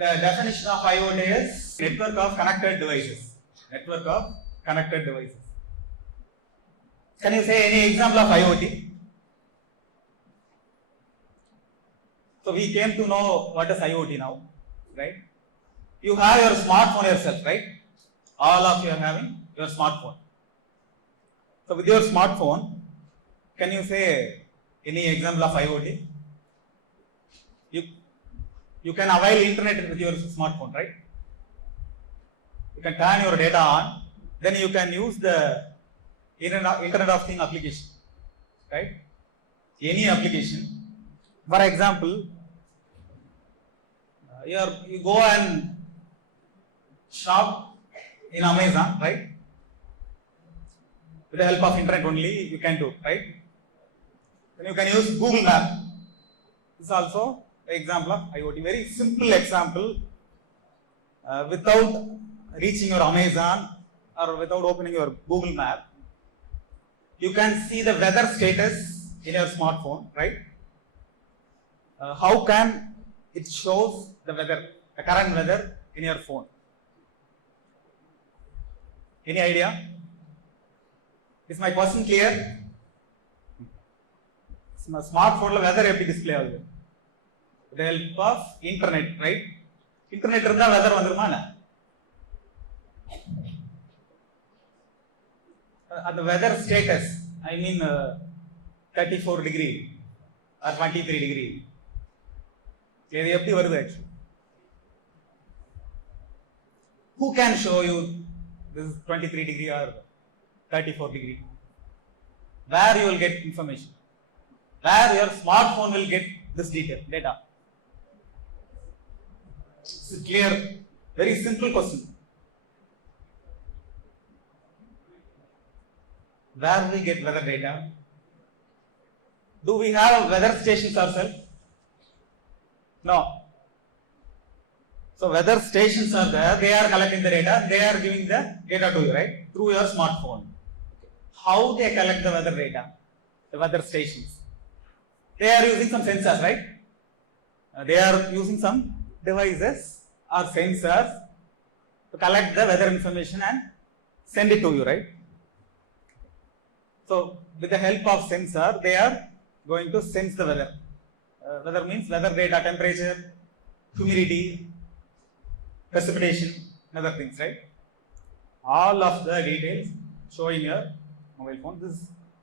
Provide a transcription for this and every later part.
The definition of IoT is network of connected devices. Network of connected devices. Can you say any example of IoT? So we came to know what is IoT now, right? You have your smartphone yourself, right? All of you are having your smartphone. So with your smartphone, can you say any example of IoT? You can avail internet with your smartphone, right? You can turn your data on, then you can use the Internet of Things application, right? Any application. For example, you go and shop in Amazon, right? With the help of internet only you can do, right? Then you can use Google Map. This is also an example of IoT. Very simple example. Without reaching your Amazon or without opening your Google Map, you can see the weather status in your smartphone, right? How can it shows the weather, the current weather in your phone? Any idea? Is my question clear? My smartphone la weather eppadi display agudhu? With the help of internet, right? Internet irundha weather vandruma na? The weather status, I mean 34 degree or 23 degree. இது எப்படி வருது actually? Who can show you this is 23 degree or 34 degree? Where you will get information? Where your smartphone will get this data? It's clear, very simple question. Where we get weather data? Do we have weather stations ourselves? No. So weather stations are there, they are collecting the data, they are giving the data to you, right? Through your smartphone. How they collect the weather data? The weather stations. They are using some sensors, right? They are using some devices or sensors to collect the weather information and send it to you, right? So with the help of sensor, they are going to sense the weather. Weather means weather data, temperature, humidity, precipitation, and other things, right? All of the details show in your mobile phone. This is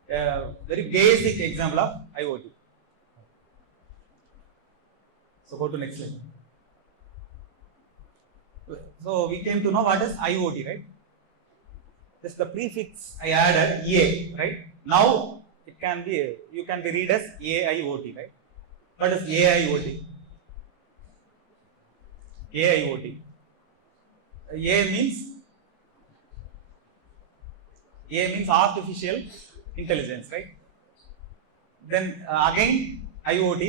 a very basic example of IoT. So go to next slide. So we came to know what is IoT, right? This is the prefix I added A, right? Now it can be, you can be read as AIoT, right? What is AIoT? AIoT. A means artificial intelligence, right? Then again IoT,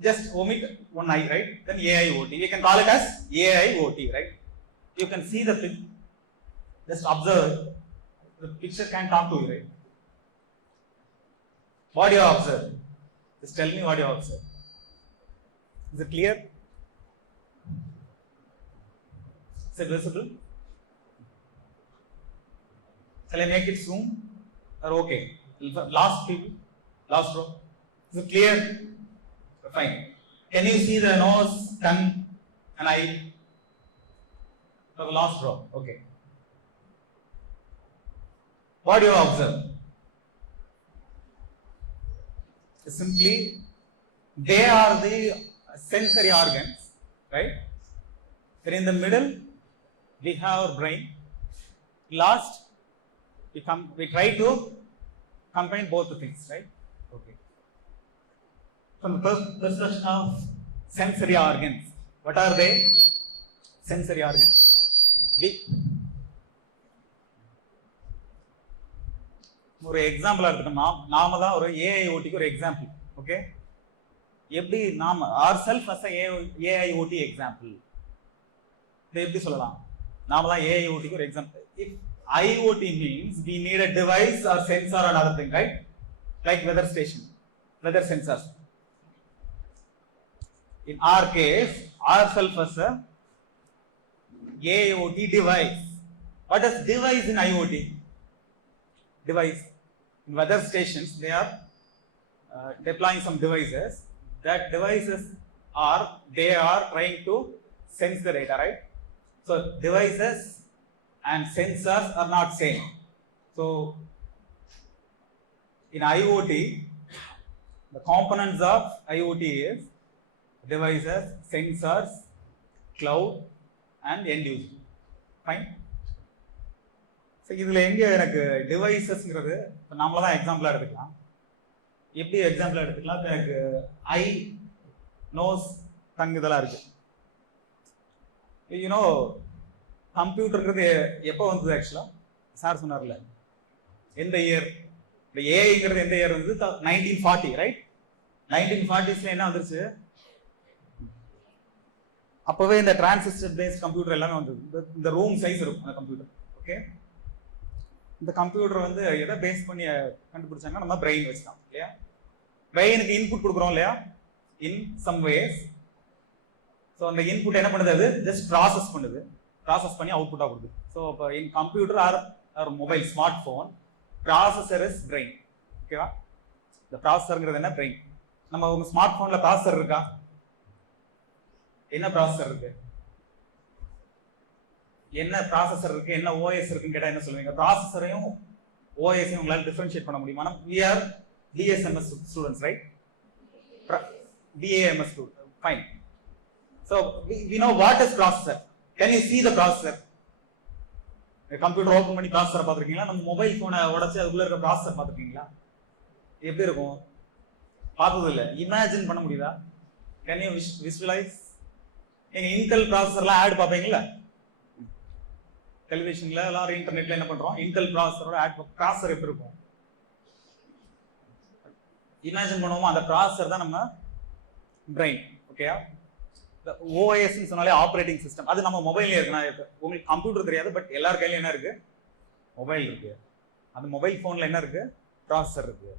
just omit one I, right? Then AIoT. We can call it as AIoT, right? You can see the picture. Just observe. The picture can talk to you, right? What do you observe? Just tell me what you observe. Is it clear? Is it visible? Shall I make it zoom? Or okay? Last people, last row. Is it clear? Fine. Can you see the nose, tongue, and eye? For the last row. Okay. What do you observe? Simply, they are the sensory organs, right? Then in the middle, we have our brain. Last, we try to combine both the things, right? Okay. From the perspective of sensory organs, what are they? Sensory organs. ஒரு எக்ஸாம்பிளா எடுத்துக்கணும். நாம தான் ஒரு ஏஐஓடிக்கு ஒரு example. Okay, எப்படி நாம R self as ஏஐஓடி example, இதை எப்படி சொல்லலாம்? நாம தான் ஏஐஓடிக்கு ஒரு example. If IoT means we need a device or sensor or another thing, right? Like weather station, weather sensors. In our case, ourselves as a IoT device. What is device in IoT? Device. In weather stations, they are deploying some devices. That devices they are trying to sense the data, right? So devices and sensors are not same. So in IoT, the components of IoT is devices, sensors, cloud, and end user. Fine. So இதுல எங்க எனக்கு டிவைசஸ்ங்கிறது நாமள தான் எக்ஸாம்பிளா எடுத்துக்கலாம். எப்படி எக்ஸாம்பிளா எடுத்துக்கலாம்? எனக்கு ஐ, நோஸ், டங் இதெல்லாம் இருக்கு. யூனோ கம்ப்யூட்டருங்கிறது எப்போ வந்தது? ஆக்சுவலா சார் சொன்னார்ல, எந்த இயர்? இந்த ஏஐங்கிறது எந்த இயர் வந்து 1940, ரைட்? 1940s என்ன வந்துருச்சு? அப்பவே இந்த டிரான்சிஸ்டர் பேஸ்ட் கம்ப்யூட்டர் எல்லாமே வந்தது. இந்த ரூம் சைஸ் இருக்கும் அந்த கம்ப்யூட்டர். ஓகே, இந்த கம்ப்யூட்டர் வந்து எதை பேஸ் பண்ணி கண்டுபிடிச்சாங்கன்னா நம்ம பிரெயின் வச்சுதான் இல்லையா? பிரெயினுக்கு இன்புட் கொடுக்குறோம் இல்லையா, இன் சம் வேஸ். ஸோ அந்த இன்புட் என்ன பண்ணுது? அது ஜஸ்ட் ப்ராசஸ் பண்ணுது, ப்ராசஸ் பண்ணி அவுட்புட்டாக கொடுக்குது. ஸோ இப்போ in computer or mobile, smart phone, processor is brain. ஓகேவா? இந்த ப்ராசஸருங்கிறது என்ன? பிரெயின். நம்ம உங்க ஸ்மார்ட் ஃபோன்ல ப்ராசஸர் இருக்கா? என்ன ப்ராசஸர் இருக்கு? என்ன ப்ராசஸர் இருக்கு, என்ன ஓஎஸ் இருக்குன்னு கேட்டா என்ன சொல்லுவீங்க? ப்ராசஸரையும் ஓஎஸையும் உங்களால டிஃபரன்ஷியேட் பண்ண முடியுமா? we are DSMS students, right? DAMS students, fine. So we know what is processor. Can you see the processor? Computer open பண்ணி ப்ராசஸரை பார்த்துருக்கீங்களா? நம்ம மொபைல் போனை உடச்சு அதுக்குள்ள இருக்க ப்ராசஸர் பார்த்துருக்கீங்களா? எப்படி இருக்கும்? பார்த்தது இல்லை. இமேஜின் பண்ண முடியுதா? Can you visualise? நீங்க இன்டெல் ப்ராசஸர்லாம் ஆட் பார்ப்பீங்களா? டெலிவிஷன்ல எல்லாம் இன்டர்நெட்ல என்ன பண்றோம்? இன்டெல் ப்ராசஸரோட ஆட் ப்ராசஸர் எப்படி இருக்கும்? இமேஜின் பண்ணுவோமா? அந்த ப்ராசஸர் தான் நம்ம பிரெயின். ஓகேயா? ஓஎஸ் சொன்னாலே ஆப்ரேட்டிங் சிஸ்டம். அது நம்ம மொபைல்ல இருக்கு. உங்களுக்கு கம்ப்யூட்டர் தெரியாது, பட் எல்லார் கையிலும் என்ன இருக்கு? மொபைல் இருக்கு. அந்த மொபைல் போன்ல என்ன இருக்கு? ப்ராசஸர் இருக்கு.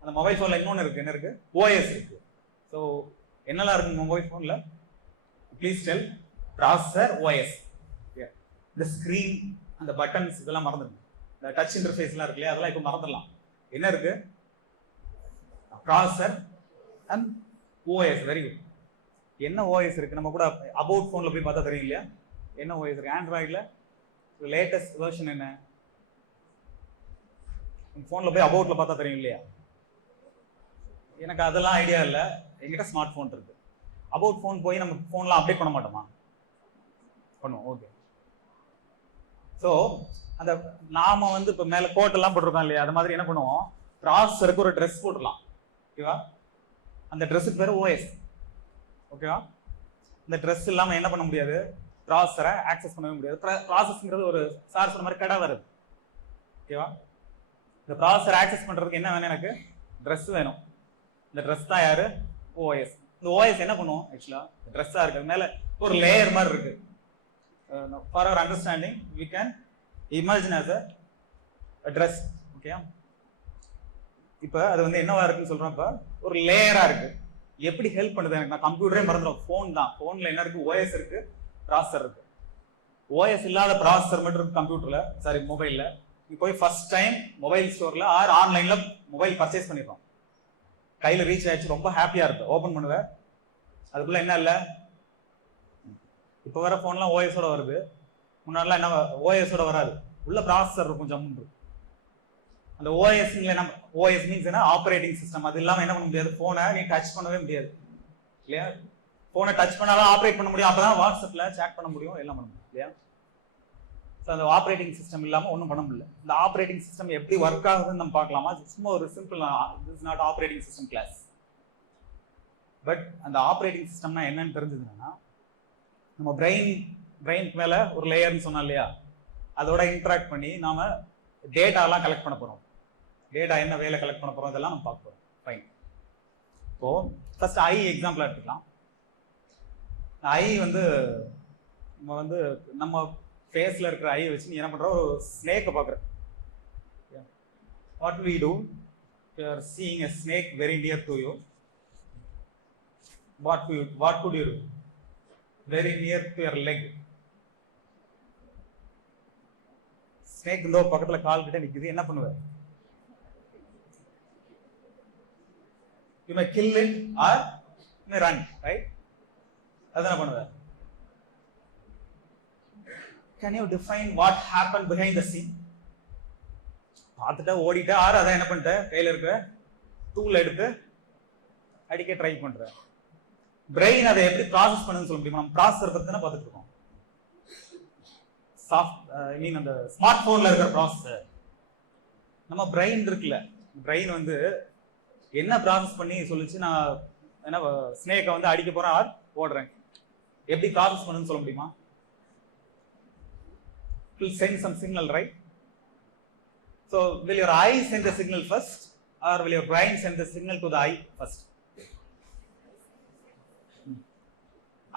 அந்த மொபைல் போன்ல இன்னொன்னு இருக்கு. என்ன இருக்கு? ஓஎஸ் இருக்கு. ஸோ என்னெல்லாம் இருக்கு மொபைல் போன்ல? Please tell. Processor, OS. இந்த ஸ்கிரீன், அந்த பட்டன்ஸ் இதெல்லாம் மறந்துடும். இந்த டச் இன்டர்ஃபேஸ்லாம் இருக்கு இல்லையா, அதெல்லாம் இப்போ மறந்துடலாம். என்ன இருக்கு? Processor and OS. Very good. என்ன ஓஎஸ் இருக்கு? நம்ம கூட அபவுட் போன்ல போய் பார்த்தா தெரியும் இல்லையா என்ன ஓஎஸ் இருக்கு? ஆண்ட்ராய்டுல லேட்டஸ்ட் வெர்ஷன் என்ன? போன்ல போய் அபவுட்ல பார்த்தா தெரியும் இல்லையா? எனக்கு அதெல்லாம் ஐடியா இல்லை. என்கிட்ட ஸ்மார்ட் போன் இருக்கு. அபவுட் போன் போய் நம்ம போன்லாம் அப்டேட் பண்ண மாட்டோமா? பண்ணுவோம். ஓகே. ஸோ அந்த நாம வந்து இப்போ மேல கோட் எல்லாம் போட்டிருக்கோம் இல்லையா, அது மாதிரி என்ன பண்ணுவோம்? ப்ராசஸருக்கு ஒரு ட்ரெஸ் போட்டுடலாம். ஓகேவா? அந்த ட்ரெஸ்ஸுக்கு பேர் ஓஎஸ். ஓகேவா? இந்த ட்ரெஸ் இல்லாம என்ன பண்ண முடியாது? ப்ராசஸரை ஆக்சஸ் பண்ணவே முடியாது. ப்ராசஸ்ங்கிறது ஒரு சார் சொன்ன மாதிரி கடை வருது. ஓகேவா? இந்த ப்ராசஸரை ஆக்சஸ் பண்றதுக்கு என்ன வேணும்? எனக்கு ட்ரெஸ் வேணும். இந்த ட்ரெஸ் தான் யாரு? ஓஎஸ். இந்த ஓஎஸ் என்ன பண்ணுவோம்? ஆக்சுவலா ட்ரெஸ்ஸா இருக்கு, மேல ஒரு லேயர் மாதிரி இருக்கு. For our understanding we can imagine as a dress. Okay, இப்போ அது வந்து என்னவா இருக்குன்னு சொல்றோம். இப்போ ஒரு லேயரா இருக்கு. எப்படி ஹெல்ப் பண்ணுது? எனக்கு நான் கம்ப்யூட்டரே மறந்துடும். ஃபோன் தான். ஃபோன்ல என்ன இருக்கு? ஓஎஸ் இருக்கு, ப்ராசஸர் இருக்கு. ஓஎஸ் இல்லாத ப்ராசஸர் மட்டும் இருக்கு கம்ப்யூட்டர்ல, சாரி மொபைல்ல. நீ போய் ஃபர்ஸ்ட் டைம் மொபைல் ஸ்டோர்ல ஆர் ஆன்லைன்ல மொபைல் பர்ச்சேஸ் பண்ணிருக்கோம். கையில ரீச் ஆயிடுச்சு, ரொம்ப ஹாப்பியா இருக்கு. ஓபன் பண்ணுவேன், அதுக்குள்ள என்ன இல்லை? இப்போ வர போன்லாம் ஓஎஸோட வருது. முன்னாடிலாம் என்ன ஓஎஸோட வராது, உள்ள ப்ராசஸர் இருக்கும், ஜம்முன்னு. அந்த ஓஎஸ் என்ன? ஓஎஸ் மீன்ஸ் என்ன? Operating system. அது இல்லாம என்ன பண்ண முடியாது? போனை நீ டச் பண்ணவே முடியாது இல்லையா? போனை டச் பண்ணாதான் ஆப்ரேட் பண்ண முடியும். அப்பதான் வாட்ஸ்அப்ல சேட் பண்ண முடியும், எல்லாம் பண்ண முடியும் இல்லையா? ஸோ அந்த ஆப்ரேட்டிங் சிஸ்டம் இல்லாம ஒன்றும் பண்ண முடியல. இந்த ஆப்ரேட்டிங் சிஸ்டம் எப்படி ஒர்க் ஆகுதுன்னு நம்ம பார்க்கலாமா? சும்மா ஒரு simple, this is not operating system class. But அந்த ஆப்ரேட்டிங் சிஸ்டம்னா என்னன்னு தெரிஞ்சதுன்னா, நம்ம பிரெயினுக்கு மேல ஒரு லேயர்னு சொன்னோம் இல்லையா, அதோட இன்டராக்ட் பண்ணி நாம டேட்டாலாம் கலெக்ட் பண்ண போறோம். டேட்டா என்ன வேலை கலெக்ட் பண்ண போறோம், இதெல்லாம் நம்ம பார்க்க போறோம். ஃபைன். இப்போ ஃபர்ஸ்ட் ஐ எக்ஸாம்பிள் எடுத்துக்கலாம். ஐ வந்து நம்ம ஃபேஸ்ல இருக்கிற ஐ வச்சு நீ என்ன பண்ற? ஒரு ஸ்னேக்கை பார்க்குற. What we do? You are seeing a snake very near to you. What could you do? very near to your leg. Snake இந்த பக்கத்துல கால் கிட்ட நிக்குது, என்ன பண்ணுவ? You may kill it or you may run, right? அதான் பண்ணுவ. Can you define what happened behind the scene? பார்த்துட்டா ஓடிட்டா ஆறு அதான் என்ன பண்ணிட்ட, கையில இருக்க டூல் எடுத்து அடிக்க ட்ரை பண்ற. பிரெயின் அதை எப்படி ப்ராசஸ் பண்ணுன்னு சொல்ல முடியுமா? நம்ம ப்ராசஸர் பத்தி தானே பார்த்துட்டு இருக்கோம். அந்த ஸ்மார்ட் போன்ல இருக்கிற ப்ராசஸர், நம்ம பிரெயின் இருக்குல்ல, பிரெயின் வந்து என்ன ப்ராசஸ் பண்ணி சொல்லிச்சு, நான் என்ன ஸ்னேக்கை வந்து அடிக்க போறேன் ஆர் ஓடுறேன், எப்படி ப்ராசஸ் பண்ணுன்னு சொல்ல முடியுமா? It will send some signal, right? So will your eye send the signal first or will your brain send the signal to the eye first?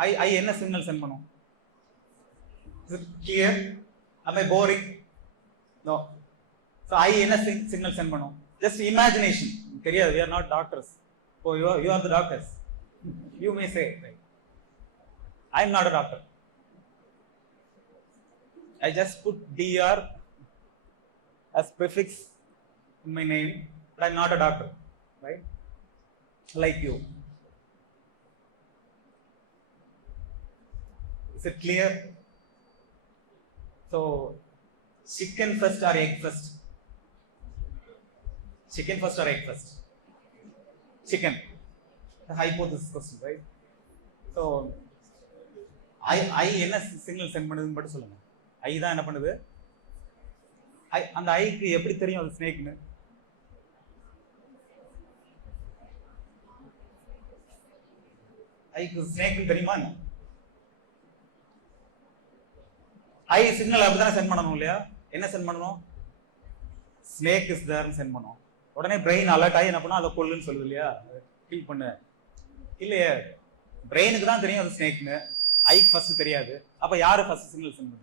Eye என்ன signal send பண்ணும்? Is it clear? Am I boring? No. So eye என்ன signal send பண்ணும்? Just imagination. தெரியாது, we are not doctors. Oh, you are the doctors. You may say, right? I am not a doctor. I just put DR as prefix in my name, but I am not a doctor, right? Like you. Is it clear? So, chicken first or egg first? Chicken first or egg first? Chicken. The hypothesis question, right? So, I என்ன signal send பண்ணுதுன்னு மட்டும் சொல்லுங்க. ஐ தான் என்ன பண்ணுது? அந்த ஐக்கு எப்படி தெரியும் அது ஸ்னேக்னு? ஐக்கு ஸ்னேக்னு தெரியுமா? ஐ சிக்னல் அப்படிதானே சென்ட் பண்ணணும் இல்லையா? என்ன சென்ட் பண்ணணும்? ஸ்னேக் இஸ் தேர்னு சென்ட் பண்ணணும். உடனே பிரெயின் அலர்ட் ஆகி என்ன பண்ணா, அதை கொல்லுன்னு சொல்லுது இல்லையா, கில் பண்ணு இல்லையே. பிரெயினுக்கு தான் தெரியும் அது ஸ்னேக்னு, ஐக்கு ஃபர்ஸ்ட் தெரியாது. அப்ப யாரு ஃபர்ஸ்ட் சிக்னல் சென்ட் பண்றது?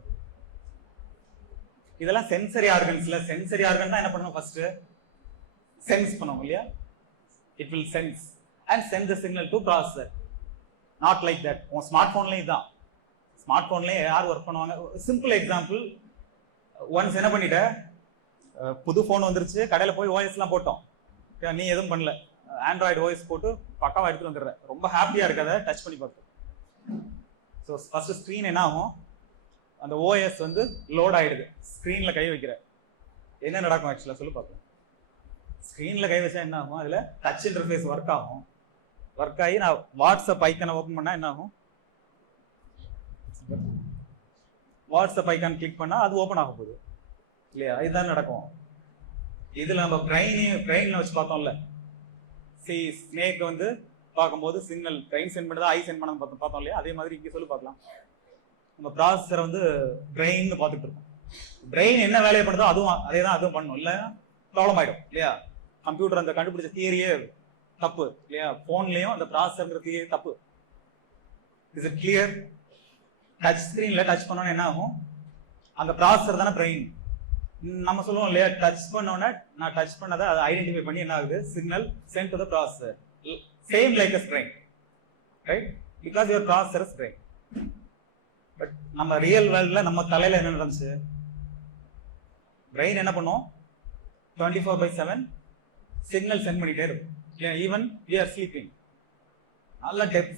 இதெல்லாம் சென்சரி ஆர்கன்ஸ்ல. சென்சரி ஆர்கன் தான் என்ன பண்ணணும்? ஃபர்ஸ்ட் சென்ஸ் பண்ணுவோம் இல்லையா? It will sense and send the signal to processor. Not like that. உன் ஸ்மார்ட் போன்லயும் தான். ஸ்மார்ட் போன்லயே யார் ஒர்க் பண்ணுவாங்க? சிம்பிள் எக்ஸாம்பிள், ஒன்ஸ் என்ன பண்ணிட்ட, புது போன் வந்துருச்சு, கடையில போய் ஓஎஸ் எல்லாம் போட்டோம், நீ எதுவும் பண்ணல, ஆண்ட்ராய்டு ஓஎஸ் போட்டு பக்காவா எடுத்துட்டு வந்துடுற, ரொம்ப ஹாப்பியா இருக்காத டச் பண்ணி பார்த்து. ஸோ ஃபர்ஸ்ட் ஸ்க்ரீன் என்ன ஆகும்? அந்த ஓஎஸ் வந்து லோட் ஆயிடுது. ஸ்க்ரீன்ல கை வைக்கிற என்ன நடக்கும் ஆக்சுவலா சொல்லி பார்ப்போம். ஸ்க்ரீன்ல கை வச்சா என்ன ஆகும்? அதுல டச் இன்டர்ஃபேஸ் ஒர்க் ஆகும். ஒர்க் ஆகி நான் வாட்ஸ்அப் ஐக்கனை ஓப்பன் பண்ணா என்ன ஆகும்? வாட்ஸ்அப் ஐக்கான் கிளிக் பண்ணா அது ஓப்பன் ஆக போகுது இல்லையா? இதுதான் நடக்கும். இதுல நம்ம பிரெயின்ல வச்சு பார்த்தோம்ல, ஸ்னேக் வந்து பார்க்கும்போது சிக்னல் பிரெயின் சென்ட் பண்ணுறது, ஐ சென்ட் பண்ண பார்த்தோம் இல்லையா? அதே மாதிரி இங்கே சொல்லி பார்க்கலாம். நம்ம ப்ராசஸரை வந்து பிரெயின் பார்த்துட்டு இருக்கோம். பிரெயின் என்ன வேலையை பண்ணுறதோ அதுவும் பண்ணணும், இல்லை ப்ராப்ளம் ஆயிடும் இல்லையா? கம்ப்யூட்டர் அந்த கண்டுபிடிச்ச தியரியே தப்பு இல்லையா? போன்லயும் அந்த ப்ராசஸர்ங்கிற தியரி தப்பு. Is it clear? டச் ஸ்கிரீன்ல டச் பண்ணோன்னு என்ன ஆகும்? அந்த ப்ராசஸர் தானே பிரெயின். நம்ம சொல்லுவோம் இல்லையா, டச் பண்ணோன்னா நான் டச் பண்ணதை அதை ஐடென்டிஃபை பண்ணி என்ன ஆகுது? Signal send to the processor. Same like a brain, right? Because your processor is brain. But நம்ம ரியல் வேர்ல்ட்ல நம்ம தலையில என்ன நடந்துச்சு? பிரெயின் என்ன பண்ணும்? 24/7 சிக்னல் சென்ட் பண்ணிட்டே இருக்கும். Even we are sleeping. நல்ல டீப்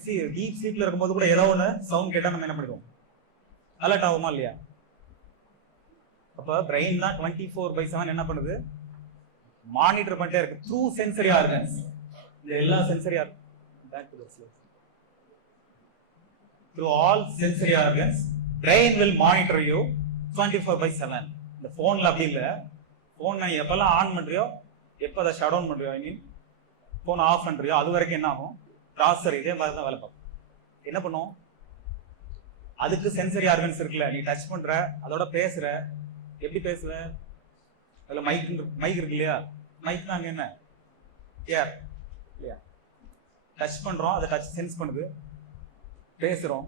ஸ்லீப்ல இருக்கும்போது கூட ஏதோ ஒன்று சவுண்ட் கேட்டா நம்ம என்ன பண்ணிடுவோம்? அலர்ட் ஆகுமா இல்லையா? அப்ப பிரெயின் தான் 24/7 என்ன பண்ணுது? மானிட்டர் பண்ணிட்டே இருக்கு த்ரூ சென்சரி ஆர்கன்ஸ். இந்த எல்லா sensory through all sensory organs, brain will monitor you 24/7. இந்த போன்ல அப்படி இல்ல. போன் நீ எப்பெல்லாம் ஆன் பண்றியோ, எப்ப அதை ஷட் டவுன் பண்றியோ, ஐ மீன் போன் ஆஃப் பண்றியோ, அது வரைக்கும் என்ன ஆகும்? ப்ராசஸர் இதே மாதிரி தான் வேலை பார்க்கும். என்ன பண்ணும்? அதுக்கு சென்சரி ஆர்கன்ஸ் இருக்குல்ல, நீ டச் பண்ற, அதோட பேசுற, எப்படி பேசுவ? அதுல மைக் இருக்கு இல்லையா? மைக் தான் அங்க என்ன? ஏர் இல்லையா? டச் பண்றோம், அதை டச் சென்ஸ் பண்ணுது, பேசுறோம்.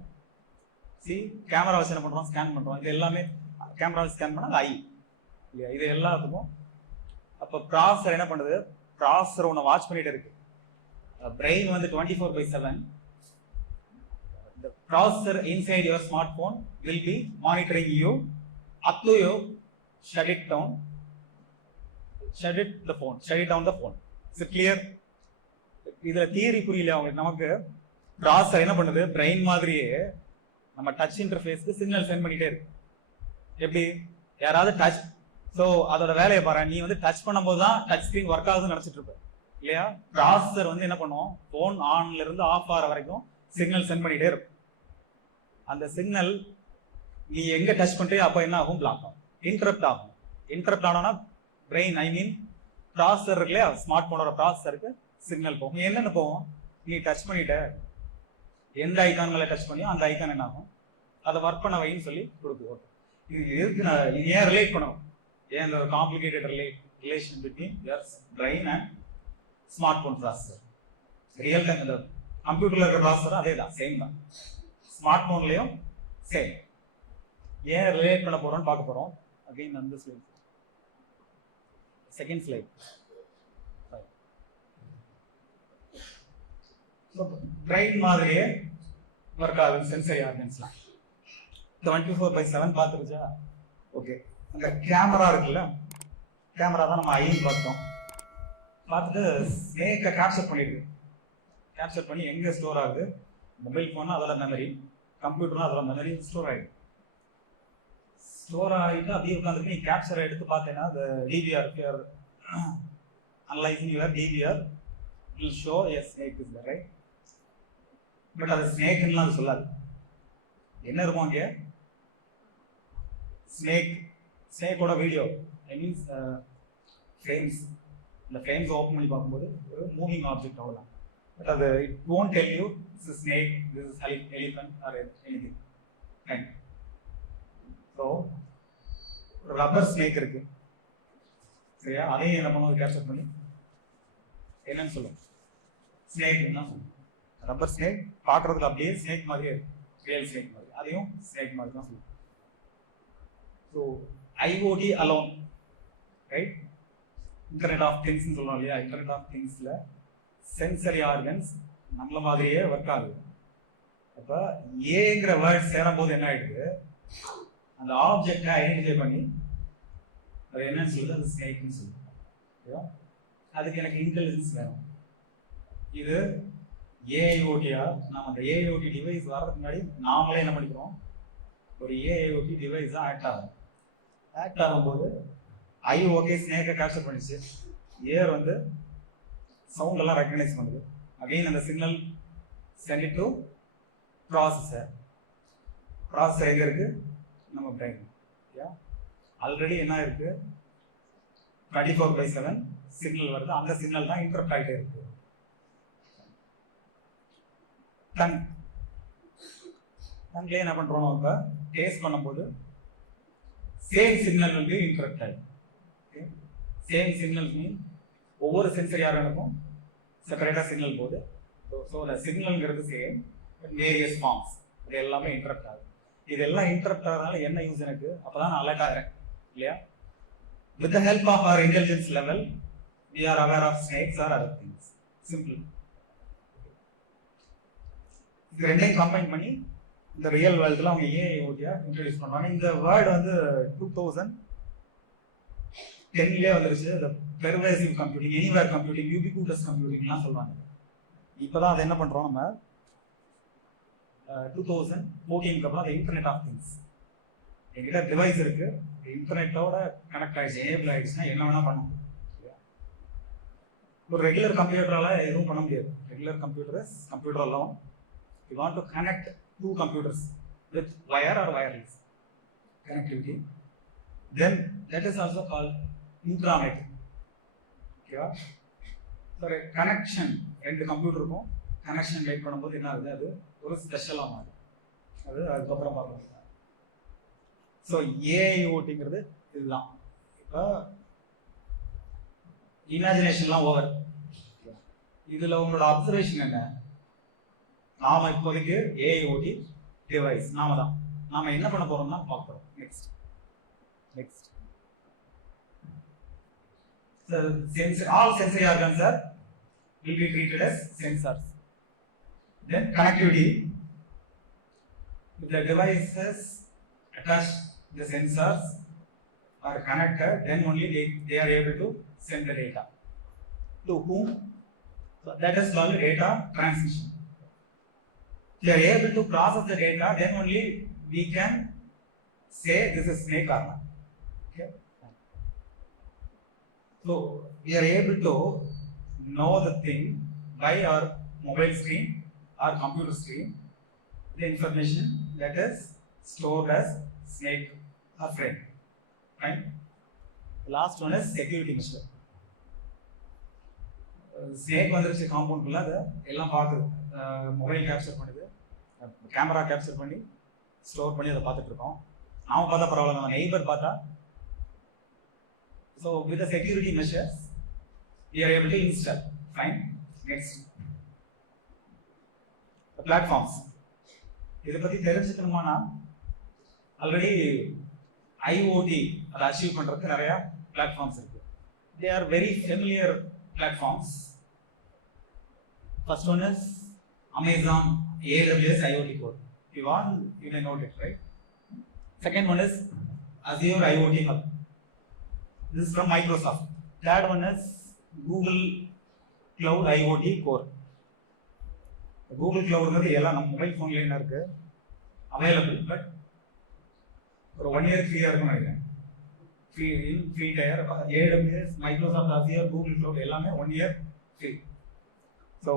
கேமரா வச்சு என்ன பண்றோம்? ஸ்கேன் பண்றோம். இது எல்லாமே கேமரா வச்சு ஸ்கேன் பண்ணா ஐ இல்லையா? இது எல்லாத்துக்கும். அப்ப ப்ராசஸர் என்ன பண்ணுது? ப்ராசஸர் உன்னை வாட்ச் பண்ணிட்டு இருக்கு. பிரெயின் வந்து 24/7 processor inside your smartphone will be monitoring you up to you shut it down shut it down the phone. Is it clear? இதுல தியரி புரியல உங்களுக்கு. நமக்கு ப்ராசஸர் என்ன பண்ணுது, பிரெயின் மாதிரியே நம்ம டச் இன்டர்ஃபேஸ்க்கு சிக்னல் சென்ட் பண்ணிட்டே இருக்கு. எப்படி, யாராவது டச், ஸோ அதோட வேலையை பாரு, நீ வந்து டச் பண்ணும்போது தான் டச் ஸ்கிரீன் ஒர்க் ஆகுதுன்னு நினைச்சிட்டு இருப்ப இல்லையா? ப்ராசஸர் வந்து என்ன பண்ணும், போன் ஆன்ல இருந்து ஆஃப் ஆகிற வரைக்கும் சிக்னல் சென்ட் பண்ணிட்டே இருக்கும். அந்த சிக்னல் நீ எங்க டச் பண்றியோ அப்போ என்ன ஆகும், பிளாக் ஆகும், இன்டரப்ட் ஆகும். இன்டரப்ட் ஆனோன்னா பிரெயின், ஐ மீன் ப்ராசஸர் இருக்கு இல்லையா, ஸ்மார்ட் போனோட ப்ராசஸருக்கு சிக்னல் போகும். என்னென்ன போகும், நீ டச் பண்ணிட்ட, எந்த ஐக்கான்களை டச் பண்ணியோ அந்த ஐக்கான் என்ன ஆகும், அதை ஒர்க் பண்ண வைன்னு சொல்லி கொடுக்கும். இது எதுக்கு நான் ஏன் ரிலேட் பண்ணணும், ஏன் இந்த ஒரு complicated relation between your brain and smart phone processor. Real time இந்த கம்ப்யூட்டர்ல இருக்கிற ப்ராசஸர் அதே தான், சேம் தான், ஸ்மார்ட் போன்லயும் சேம். ஏன் ரிலேட் பண்ண போறோம்னு பார்க்க போறோம். அகைன் அந்த ஸ்லைட், செகண்ட் ஸ்லைட். பிரெயின் மாதிரியே ஒர்க் ஆகுது சென்சரி ஆர்கன்ஸ்லாம். 24/7 பார்த்துருச்சா? ஓகே, அந்த கேமரா இருக்குல்ல, கேமரா தான் நம்ம ஐன்னு பார்த்தோம். பார்த்துட்டு ஸ்னேக்கை கேப்சர் பண்ணிடுது. கேப்சர் பண்ணி எங்கே ஸ்டோர் ஆகுது, மொபைல் ஃபோன்னா அதோட மெமரி, கம்ப்யூட்டர்னா அதோட மெமரி ஸ்டோர் ஆகிடுது. ஸ்டோர் ஆகிட்டு அப்படியே உட்காந்துட்டு நீ கேப்சரை எடுத்து பார்த்தேன்னா அந்த DVR analysing your DVR will show a snake is there, right? But அது ஸ்னேக்லாம் அது சொல்லாது. என்ன இருக்கும் அங்கே, ஸ்னேக்கோட வீடியோ, ஐ மீன்ஸ் ஃப்ரேம்ஸ், இந்த ஃப்ரேம்ஸ் ஓப்பன் பண்ணி பார்க்கும்போது ஒரு மூவிங் ஆப்ஜெக்ட் அவ்வளோதான். பட் அது it won't tell you this is snake, this is elephant or anything. Right? So rubber snake இருக்கு சரியா, அதையும் என்ன பண்ணுவோம், கேப்சர் பண்ணி என்னன்னு சொல்லுவோம், ஸ்னேக் தான் சொல்லுவோம். ரப்பர் ஸ்னேக் பார்க்கறதுக்கு அப்படியே ஸ்னேக் மாதிரியே இருக்கு, ரியல் ஸ்னேக் மாதிரி, அதையும் ஸ்னேக் மாதிரி தான் சொல்லுவோம். So IoT alone, right, internet of திங்ஸ்ன்னு சொல்லுவோம் இல்லையா, இன்டர்நெட் ஆஃப் திங்ஸ்ல சென்சரி ஆர்கன்ஸ் நம்மள மாதிரியே ஒர்க் ஆகுது. அப்போ ஏங்கிற வேர்ட் சேரும் போது என்ன ஆயிடுது, அந்த ஆப்ஜெக்டை ஐடென்டிஃபை பண்ணி அது என்னன்னு சொல்லுது, அது ஸ்னேக்னு சொல்லுது. அதுக்கு எனக்கு இன்டெலிஜென்ஸ் வேணும். இது ஏஐஓடியா, நம்ம அந்த ஏஐஓடி டிவைஸ் வர்றதுக்கு முன்னாடி நாமளே என்ன பண்ணிக்கிறோம், ஒரு ஏஐஓடி டிவைஸா ஆக்ட் ஆகும். ஆக்ட் ஆகும்போது ஐ ஓகே ஸ்னேக்கை கேப்சர் பண்ணிச்சு, ஏர் வந்து சவுண்ட் எல்லாம் ரெக்கக்னைஸ் பண்ணுது. அகைன் அந்த signal send to processor. Processor எங்க இருக்கு, நம்ம பிரெயின். ஆல்ரெடி என்ன இருக்கு, 24/7 சிக்னல் வருது, அந்த சிக்னல் தான் இன்டரப்ட் ஆகிட்டே இருக்கு. டங்க்ல என்ன பண்றோம், இப்ப டேஸ்ட் பண்ணும்போது சேம் சிக்னல் வந்து இன்டரப்ட் ஆகுது. சேம் சிக்னல் மீன் ஒவ்வொரு சென்சரி ஆர்கனுக்கும் செப்பரேட்டா சிக்னல் போகுது. ஸோ அந்த சிக்னல்ங்கிறது சேம், வேரியஸ் ஃபார்ம்ஸ், இது எல்லாமே இன்டரப்ட் ஆகுது. இதெல்லாம் இன்டரப்ட் ஆகிறதுனால என்ன யூஸ் எனக்கு, அப்பதான் நான் அலர்ட் ஆகிறேன் இல்லையா. With the help of our intelligence level, we are aware of snakes or other things. Simple. இது ரெண்டையும் கம்பைன் பண்ணி இந்த ரியல் வேர்ல்டுல அவங்க ஏஐஓடியா இன்ட்ரோடியூஸ் பண்றாங்க. இந்த வேர்டு வந்து 2010லயே வந்துருச்சு. இந்த பெர்வேசிவ் கம்ப்யூட்டிங், எனிவேர் கம்ப்யூட்டிங், யூபிக்யூட்டஸ் கம்ப்யூட்டிங்லாம் சொல்றாங்க. இப்பதான் அதை என்ன பண்றோம் நம்ம 2014க்கு அப்புறம் அந்த இன்டர்நெட் ஆஃப் திங்ஸ், என்கிட்ட டிவைஸ் இருக்கு, இன்டர்நெட்டோட கனெக்ட் ஆயிடுச்சு, எனேபிள் ஆயிடுச்சுன்னா என்ன வேணா பண்ண முடியும். ஒரு ரெகுலர் கம்ப்யூட்டரால எதுவும் பண்ண முடியாது. Regular computer alone, you want to connect two computers with wire or wireless connectivity, then that is also called intranet. ஓகேவா? ஒரு கனெக்ஷன், ரெண்டு கம்ப்யூட்டருக்கும் கனெக்ஷன் மேக் பண்ணும்போது என்ன ஆகுது, அது ஒரு ஸ்பெஷலாக மாறுது. அது அதுக்கப்புறம் பார்க்கலாம். ஸோ ஏஐஓடிங்கிறது இதுதான். இப்போ இமேஜினேஷன்லாம் ஓவர். இதுல உங்களோட அப்சர்வேஷன் என்ன, நாம இப்போதைக்கு ஏஐஓடி டிவைஸ் நாம என்ன பண்ண போறோம்னா பார்க்கிறோம். Next all sensory organs will be treated as sensors. Then connectivity, If the devices attach the sensors are connected, then only they are able to send the data. To whom? So that is called data transmission. If they are able to process the data, then only we can say this is snake or not. Okay. So we are able to know the thing by our mobile screen or computer screen, the information that is stored as snake or frame. Right? The last one is security measure. Snake வந்துருச்சு காம்பவுண்ட்குள்ள அதை எல்லாம் பார்க்குது, mobile capture பண்ணுது, camera capture பண்ணி store பண்ணி அதை பார்த்துட்டு இருக்கோம். நாம பார்த்தா பரவாயில்ல, நம்ம நெய்பர் பார்த்தா. So with the security measures we are able to install. Fine. Next, the platforms. இதை பத்தி தெரிஞ்சுக்கணுமானா ஆல்ரெடி IoT அதை அச்சீவ் பண்றதுக்கு நிறைய பிளாட்ஃபார்ம்ஸ் இருக்கு. They are very familiar platforms. First one is Amazon AWS IoT Core. If you want, you may note it, right? Second one is Azure IoT Hub. This is from Microsoft. Third one is Google Cloud IoT Core. Google Cloud is எல்லா நம்ம mobile ஃபோன்ல என்ன இருக்கு available, but ஒரு 1 year ஃப்ரீயா இருக்கும் நினைக்கிறேன். Free tyre AWS, Microsoft Azure, Google Cloud எல்லாமே 1 year ஃப்ரீ. ஸோ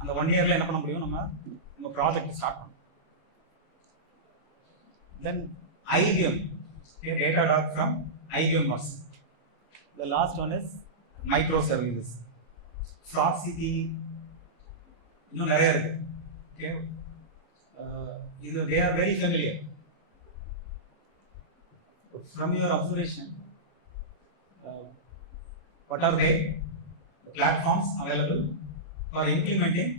அந்த 1 yearல என்ன பண்ண முடியும், நம்ம ப்ராஜெக்ட் ஸ்டார்ட் பண்ணணும். Then IBM, Datadog from IBM was. The last one is microservices. Proxy, இன்னும் நிறைய இருக்கு. Okay, they are very familiar. From your observation, what are they? The platforms available for implementing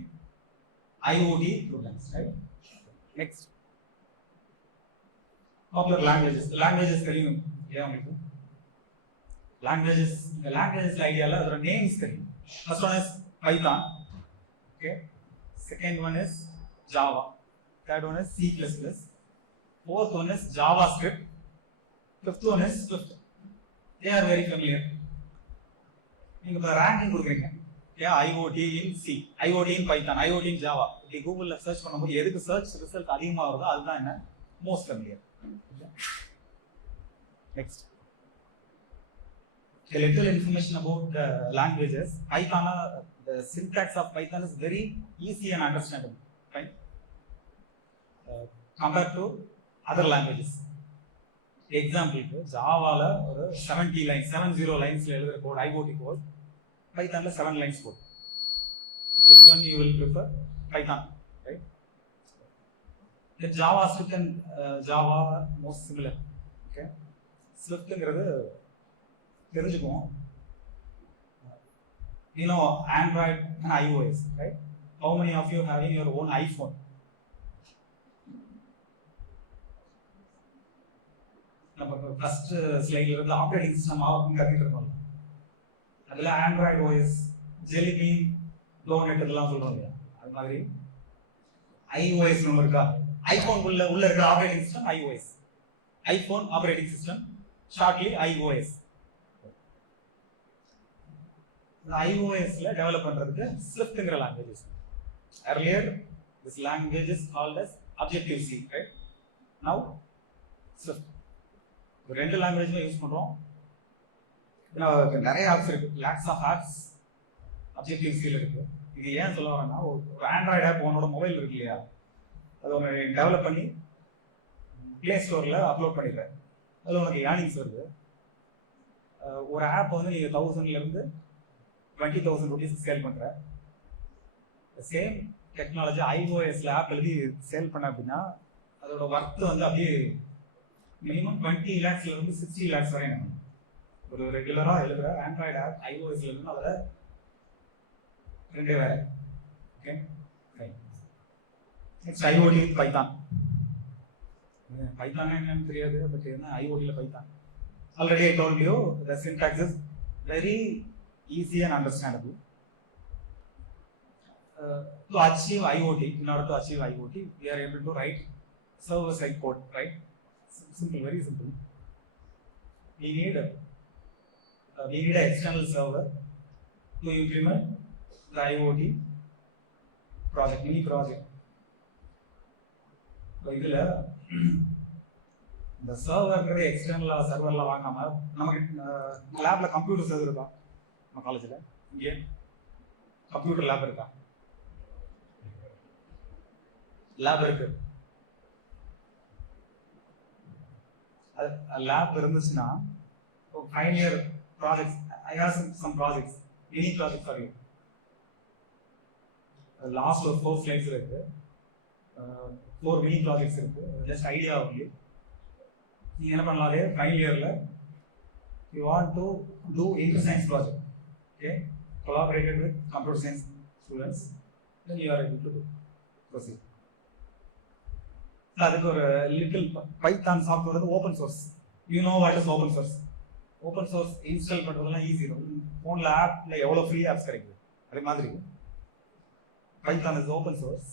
IoT programs, right? Next, popular languages. The languages தெரியும் ஏன் உங்களுக்கு? Languages, the languages ஐடியால அதோட names தெரியும். First one is Python. Okay. Second one is Java. Third one is C++. Fourth one is JavaScript. Fifth one is Swift. They are very familiar. நீங்க இப்ப ranking கொடுக்குறீங்க, IoT in C, IoT in Python, IoT in Java. இப்படி கூகுள்ல search பண்ணும்போது எதுக்கு search result அதிகமா வருதோ அதுதான் என்ன most familiar. Next, a little information about the languages. Python, the syntax of Python is very easy and understandable, right? Compared to other languages. எக்ஸாம்பிளுக்கு ஜாவால ஒரு 70 லைன்ஸ்ல எழுதுற கோட் IoT கோட், பைத்தான்ல 7 lines code. This one you will prefer Python, right? The JavaScript and Java most similar. Okay, Swiftங்கிறது தெரிஞ்சுக்குவோம். You know Android and iOS, right? How many of you having your own iPhone? நம்ம first ஸ்லைட்ல இருந்து operating system ஆகும் கத்திட்டு இருக்கோம். அதுல Android OS, ஜெலிபீன், donut இதெல்லாம் சொல்றோம் இல்லையா, அது மாதிரி iOS ஒன்று இருக்கா. ஐபோன் உள்ள இருக்கிற operating system iOS, iPhone operating system shortly iOS. iOSல டெவலப் பண்றதுக்கு ஸ்விஃப்ட்ங்கிற language. earlier this language is called as Objective C, right? Now Swift. ரெண்டு லாங்குவேஜ்ல யூஸ் பண்றோம். நிறைய ஆப்ஸ் இருக்கு, lots of apps Objective C இருக்கு. இது ஏன் சொல்ல வரேன்னா, ஒரு ஆண்ட்ராய்டு ஆப் உன்னோட மொபைல் இருக்கு இல்லையா, அதை ஒன்று டெவலப் பண்ணி பிளே ஸ்டோர்ல அப்லோட் பண்ணிடுறேன். அதில் உனக்கு ஏர்னிங்ஸ் வருது. ஒரு ஆப் வந்து நீங்கள் 1000ல இருந்து 20,000 rupees சேல் பண்ற. சேம் டெக்னாலஜி iOSல ஆப் எழுதி சேல் பண்ண அப்படின்னா அதோட ஒர்த் வந்து அப்படியே மினிமம் 20 lakhsல இருந்து 60 lakhs வரை நம்ம ஒரு ரெகுலரா எழுதுற ஆண்ட்ராய்டு ஆப் iOSல இருந்து அதுல ரெண்டே வேற. Okay, next IoT with Python. Python என்னன்னு தெரியாது, பட் என்ன IoTல Python. Already I told you the syntax is very easy and understandable. To achieve IoT, in order to achieve IoT, we are able to write server-side code, right? Simple, very simple. We need an external server to implement the IoT project, mini project. So, இதுல இந்த சர்வர்ங்கிறது external சர்வர்லாம் வாங்காம நமக்கு லேப்ல computer server இருக்கா நம்ம காலேஜில் இங்கே computer lab இருக்கா லேப் இருக்கு லேப் இருந்துச்சுன்னா final year projects I have some projects mini project for you last ஒரு 4 ஸ்லைட்ஸ் இருக்கு 4 மினி ப்ராஜெக்ட்ஸ் இருக்கு ஜஸ்ட் ஐடியா ஒன்லி நீங்க என்ன பண்ணலாலே ஃபைனல் இயர்ல you want to do inter science project okay collaborated with computer science students then you are able to proceed. அதுக்கு ஒரு little Python software வந்து open source you know what is open source open source install பண்ணுறதுலாம் easy இருக்கும் ஃபோனில் ஆப்பில் எவ்வளோ free apps கிடைக்குது அதே மாதிரி Python is open source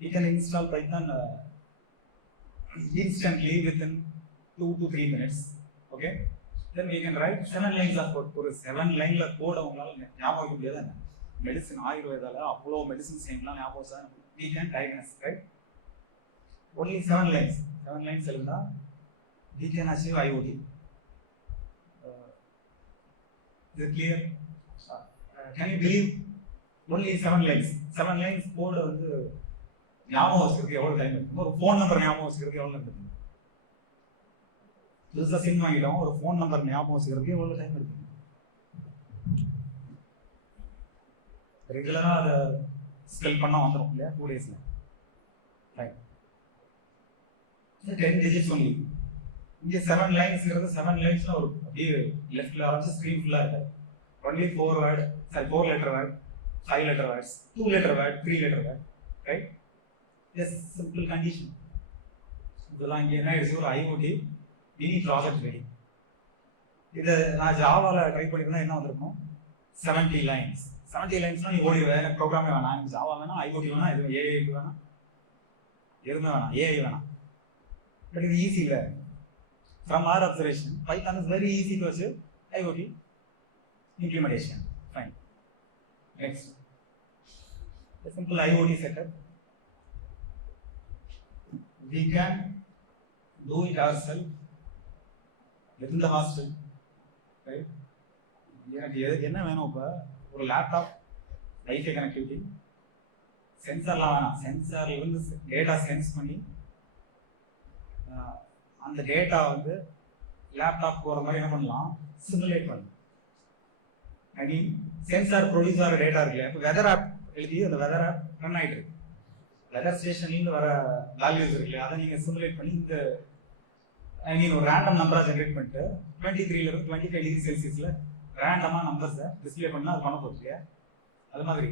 you can install Python instantly within 2 to 3 minutes. Okay, then we can write 7 lines of code. ஒரு 7 லைன்ல கோட் அவங்களால ஞாபகம் வைக்க முடியாது. மெடிசன் ஆயுர்வேதால அவ்வளோ மெடிசன் சேம்லாம் ஞாபகம் sir we can diagnose, right? Only 7 lines. 7 lines எழுந்தா we can achieve IoT. Is it clear? Can you believe only 7 lines? 7 lines code வந்து ஞாபகம் வச்சுக்கிறதுக்கு எவ்வளோ டைம் எடுக்கும் ஒரு ஃபோன் நம்பர் ஞாபகம் வச்சுக்கிறதுக்கு எவ்வளோ டைம் எடுக்கும் புதுசாக சிம் வாங்கிட்டோம் ஒரு ஃபோன் நம்பர் ஞாபகம் வச்சுக்கிறதுக்கு எவ்வளோ டைம் எடுக்கும் ரெகுலராக அதை ஸ்பெல் பண்ணால் வந்துடும் இல்லையா 2 days ரைட் 10 digits ஒன்லி இங்கே 7 லைன்ஸ்ங்கிறது 7 லைன்ஸ்ல ஒரு அப்படியே லெஃப்ட்ல ஆரம்பிச்சு ஸ்க்ரீன் ஃபுல்லாக இருக்காது only 4 word sorry 4 letter word 5 letter words 2 letter word 3 letter word right Yes, simple condition. இதெல்லாம் இங்கே என்ன ஆயிடுச்சு ஒரு ஐஓடி மினி ப்ராஜெக்ட் ரெடி இதை நான் ஜாவால டைப் பண்ணிருந்தா என்ன வந்திருக்கும் 70 லைன்ஸ் 70 லைன்ஸ்னா நீ ஓடிடுவேன் எனக்கு ப்ரோக்ராமே வேணாம் எனக்கு ஜாவா வேணாம் ஐஓடி வேணாம் எதுவும் ஏஐக்கு வேணாம் எதுவுமே வேணாம் ஏஐ வேணாம் பட் இது ஈஸி இல்லை from our observation Python is very easy to achieve IoT implementation fine next simple IoT setup we can do it ourselves within the hostel, right? எனக்கு என்ன வேணும் இப்போ ஒரு லேப்டாப் வைஃபை கனெக்டிவிட்டி சென்சார்லாம் வேணாம் சென்சார்ல இருந்து டேட்டா சென்ஸ் பண்ணி அந்த டேட்டா வந்து லேப்டாப் போகிற மாதிரி என்ன பண்ணலாம் சிமுலேட் பண்ணலாம் ஐ மீன் சென்சார் ப்ரொடியூஸ் ஆகிற டேட்டா இருக்குல்ல இப்போ வெதர் ஆப் எழுதி அந்த வெதர் ஆப் ரன் ஆகிட்டு இருக்கு வெதர் ஸ்டேஷன்லேருந்து வர வேல்யூஸ் இருக்கு அதை நீங்கள் சிமுலேட் பண்ணி இந்த ஐ மீன் ஒரு ரேண்டம் நம்பராக ஜென்ரேட் பண்ணிட்டு 23 to 25 டிகிரி செல்சியஸில் ரேண்டமாக நம்பர்ஸை டிஸ்பிளே பண்ணால் அது பண்ண போகுது இல்லையா அது மாதிரி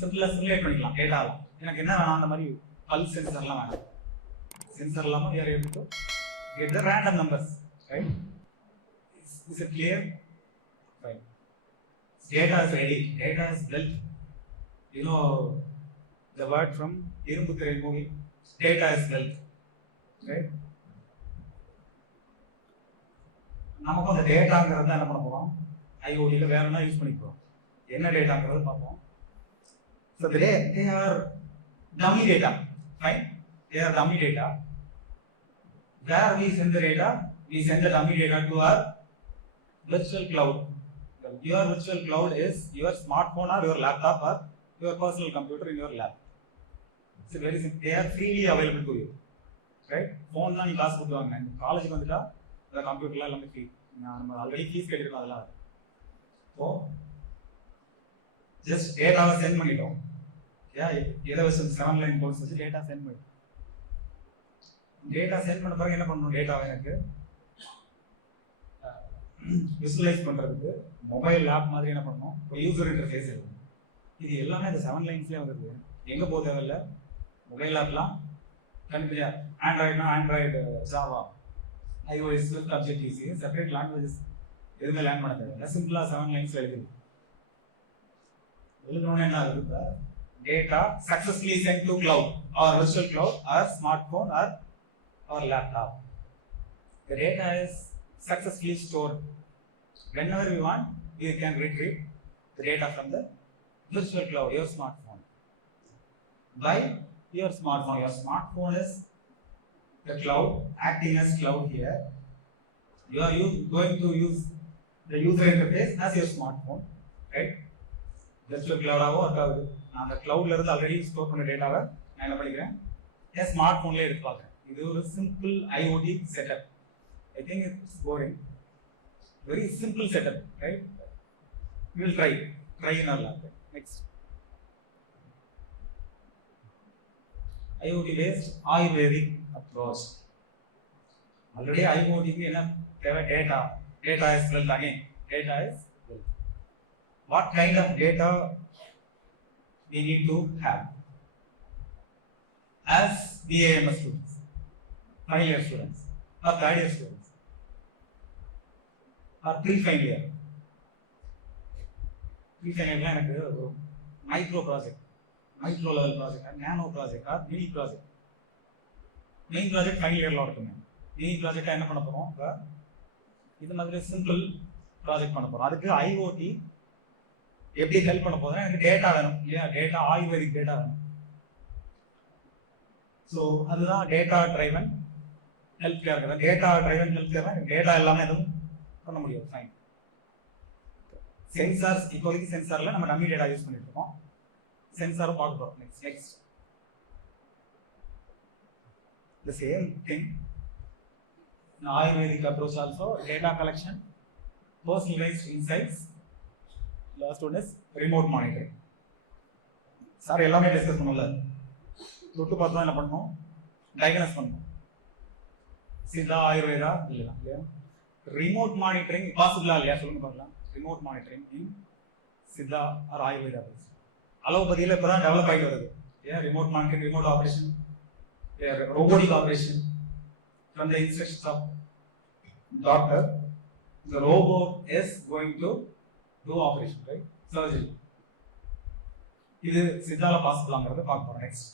சிம்பிளாக சிமுலேட் பண்ணிக்கலாம் டேட்டாவில் எனக்கு என்ன வேணாம் அந்த மாதிரி பல்ஸ் சென்சர்லாம் வேணாம் சென்சர் இல்லாமல் you are able to get the random numbers right is it clear right data is ready data is built you know the word from Irumbuthrai movie data is wealth right நமக்கு அந்த டேட்டாங்கிறத என்ன பண்ண போறோம் ஐஓடியில் வேற என்ன use பண்ணிக்கிறோம் என்ன டேட்டாங்கிறத பார்ப்போம் so they are dummy data fine they are dummy data where we send the data we send the dummy data to our virtual cloud your virtual cloud is your smartphone or your laptop or your personal computer in your lab. It's very simple. They are freely available to you. Right? Phone la nee class கொடுவாங்க. காலேஜுக்கு வந்துட்டா அந்த கம்ப்யூட்டர்ல எல்லாமே free. நம்ம already fees கட்டிருக்கோம் அதெல்லாம். So just டேட்டாவை send பண்ணிட்டோம். ஏதோ 7 லைன் கோட்ஸ் வச்சு டேட்டா சென்ட் பண்ணிட்டோம். டேட்டா சென்ட் பண்ண பிறகு என்ன பண்ணணும் டேட்டாவை எனக்கு விசுவலைஸ் பண்றதுக்கு மொபைல் ஆப் மாதிரி என்ன பண்ணணும் ஒரு யூசர் இன்டர்ஃபேஸ் இருக்கும் இது எல்லாமே இந்த 7 லைன்ஸ்லேயே வந்துருக்கு எங்கே போக தேவையில்ல மொபைல் ஆப்லாம் கண்டிப்பாக ஆண்ட்ராய்ட்னா Android Java iOS Swift objective C separate languages எதுவுமே லேர்ன் பண்ண தேவையில்ல சிம்பிளாக 7 லைன்ஸில் எழுதணும்னு என்ன ஆகுது data successfully sent to cloud or virtual cloud or smartphone or laptop. The data is successfully stored. Whenever we want, we can retrieve the data from the virtual cloud, your smartphone. By your smartphone. Your smartphone is the cloud, acting as cloud here. You are going to use the user interface as your smartphone, right? Virtual cloud work ஆகுது. நான் அந்த cloudல இருந்து already store பண்ண டேட்டாவை நான் என்ன பண்ணிக்கிறேன்? என் ஸ்மார்ட்ஃபோன்ல எடுத்து பார்க்கிறேன். இது ஒரு simple IOT setup. I think it's boring. Very simple setup, right? We will try in our lab. Next. IOT based Ayurvedic approach. Already IOT க்கு என்ன தேவை? Data is wealth again. Data is wealth. What kind of data we need to have as BAMS students, final year students, or third year students, or pre-final year? Pre-final year எனக்கு ஒரு micro project, micro level project, or nano project, or mini project. Main project final year ல இருக்குங்க. Mini project என்ன பண்ண போறோம்? இந்த மாதிரி simple project பண்ண போறோம். அதுக்கு IOT எப்படி ஹெல்ப் பண்ண போதுன்னா எனக்கு டேட்டா வேணும் இல்லையா? டேட்டா ஆயுர்வேதிக் டேட்டா வேணும். ஸோ அதுதான் data driven health care. Data driven health care தான் டேட்டா எல்லாமே எதுவும் பண்ண முடியும். ஃபைன். சென்சார்ஸ், இப்போதைக்கு சென்சார்ல நம்ம டம்மி டேட்டா யூஸ் பண்ணிட்டு இருக்கோம். சென்சாரும் பார்க்க போறோம். Next the same thing in Ayurvedic approach also, data collection, personalized insights. Last one is remote monitoring. Sir எல்லாமே டிஸ்கஸ் பண்ணல, தொட்டு பார்த்தா என்ன பண்ணணும்? டயக்னோஸ் பண்ணணும். சித்தா ஆயுர்வேதா இல்லையா? ரிமோட் மானிட்டரிங் பாசிபிளா இல்லையா சொல்லுங்க பார்க்கலாம். ரிமோட் மானிட்டரிங் இன் சித்தா ஆர் ஆயுர்வேதா அலோபதியில் இப்போ தான் டெவலப் ஆகிட்டு வருது. ஏன் remote monitoring, remote operation, robotic operation from the instructions of doctor. The robot is going to do operation, right? Surgery. இது சித்தால பாசிபிளாங்கிறத பார்க்க போறோம். Next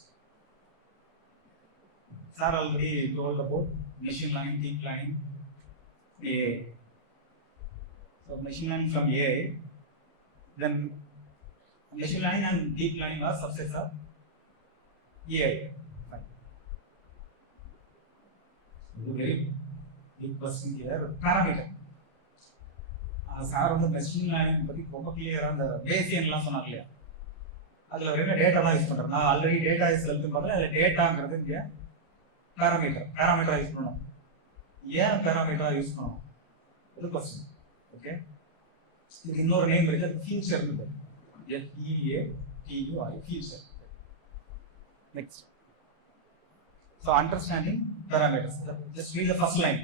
sir already told about machine learning, deep learning, AI. So machine learning from AI, then machine learning and deep learning are subsets of AI. Very big question here. Parameter. Sir வந்து machine learning பத்தி ரொம்ப கிளியரா அந்த பேசியன்லாம் சொன்னார் இல்லையா? அதுல வெறும் data தான் யூஸ் பண்றேன். நான் ஆல்ரெடி டேட்டா இஸ் வெல்த் பார்த்தேன். அதுல டேட்டாங்கிறது இங்க பேராமீட்டரா யூஸ் பண்ணணும். ஏன் பேராமீட்டரா யூஸ் பண்ணணும்? ஒரு கொஸ்டின். ஓகே, இதுக்கு இன்னொரு நேம் இருக்கு, அது future. FEATUR, future. Next. So understanding parameters. Just read the first line.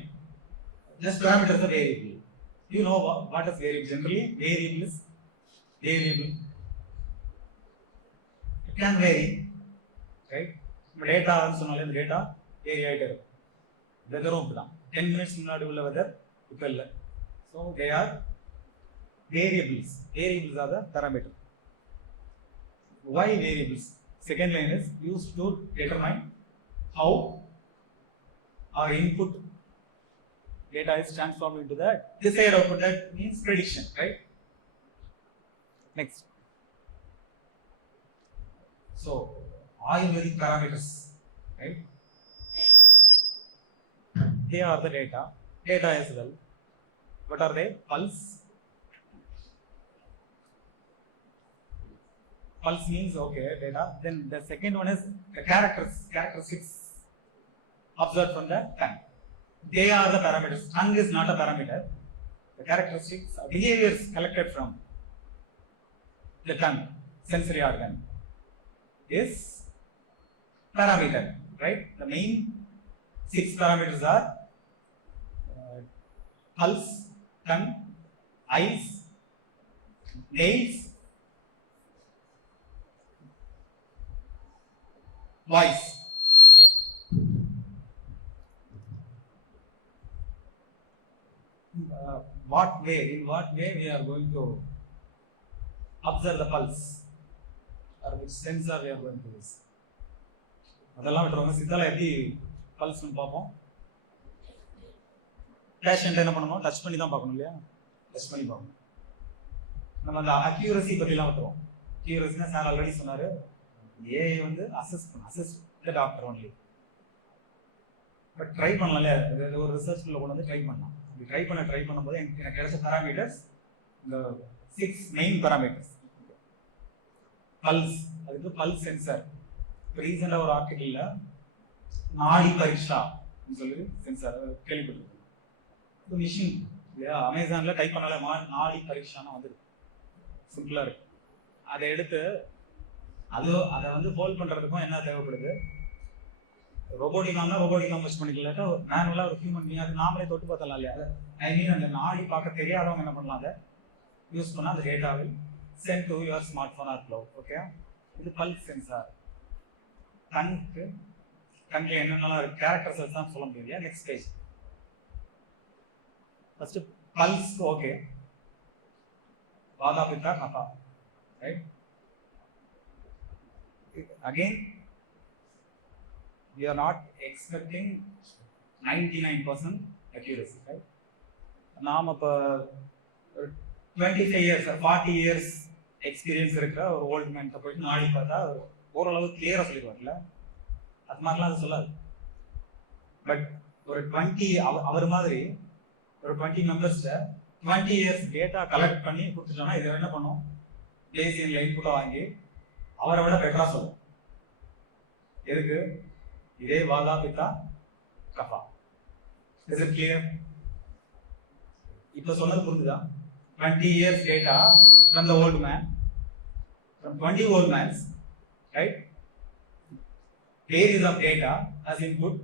Just parameters are variable. You know what is variable? Generally, variable is variable. It can vary, right? Data சொன்னாலே இந்த data vary ஆகிட்டே இருக்கும். வெதரும் இப்படிதான். 10 minutes முன்னாடி உள்ள weather இப்போ இல்லை. So they are variables. Variables R the parameter. Why variables? Second line is used to determine how our input data is transformed into the desired output. That means prediction, right? Next. So Ayurvedic parameters, right? They are the data as well. What are they? Pulse. Pulse means okay, data. Then the second one is the characteristics observed from the tongue. They are the parameters. Tongue is not a parameter. The characteristics, behaviors collected from the tongue, sensory organ, is parameter, right? The main 6 parameters are pulse, tongue, eyes, nails, voice. In what way we are going to observe the pulse, or which sensor we are going to use? அதெல்லாம் விட்டுருவாங்க. சித்தால எப்படி பல்ஸ்னு பார்ப்போம். Patient என்ன பண்ணணும், touch பண்ணி தான் பார்க்கணும் இல்லையா, டச் பண்ணி பார்க்கணும். நம்ம அந்த அக்யூரசி பற்றிலாம் விட்டுருவோம். அக்யூரசினா சார் ஆல்ரெடி சொன்னார், ஏஐ வந்து assess the doctor only. But try பண்ணலாம்ல, ஒரு ரிசர்ச்ல கொண்டு வந்து ட்ரை பண்ணலாம். அப்படி ட்ரை பண்ணும்போது எனக்கு கிடைச்ச பேராமீட்டர்ஸ் இந்த 6 மெயின் பேராமீட்டர்ஸ். பல்ஸ், அதுக்கு பல்ஸ் சென்சார். இப்போ ரீசெண்டாக ஒரு ஆர்டிகிள்ல நாடி பரீட்சா சொல்லி சென்சார் கேள்விப்பட்டிருக்கேன். மிஷின் இல்லையா, அமேசான்ல டைப் பண்ணால நாடி பரீட்சான்னு வந்துருக்கு, சிம்பிளா இருக்கு. அதை எடுத்து அதை வந்து ஹோல்ட் பண்றதுக்கும் என்ன தேவைப்படுது, ரோபோட்டிக் வச்சு பண்ணிக்கலாட்டா மேனுவலா ஒரு ஹியூமன் பீயிங் அது நாமளே தொட்டு பார்த்தலாம் இல்லையா. ஐ மீன் அந்த நாடி பார்க்க தெரியாதவங்க என்ன பண்ணலாம், அதை யூஸ் பண்ணா அந்த டேட்டாவில் sent to your smart phone or cloud. Okay, இது பல்ஸ் சென்சார். கண்ணில் என்னென்னலாம் இருக்கு, கேரக்டர் செல்ஸ் தான் சொல்ல முடியும். Next page. First pulse okay, vata pitta kapha, right. Again, we are not expecting 99% accuracy, right? நாம இப்போ 25 years 40 years எக்ஸ்பீரியன்ஸ் இருக்கிற ஒரு ஓல்டு மேன் போயிட்டு நாடி பார்த்தா ஓரளவு கிளியரா சொல்லிடுவார்ல, அது மாதிரிலாம் அது சொல்லாது. பட் ஒரு 20 அவர் மாதிரி ஒரு 20 மெம்பர்ஸ்ட 20 years டேட்டா கலெக்ட் பண்ணி கொடுத்துட்டோம்னா இதை என்ன பண்ணும், பேசியன்ல இன்புட்டை வாங்கி அவரை விட பெட்டரா சொல்லும். எதுக்கு, இதே வாதா பித்தா கஃபா. Is it clear? இப்ப சொன்னது புரிஞ்சுதா? 20 years data from the old man, from 20 old mans, right? Pages of data as input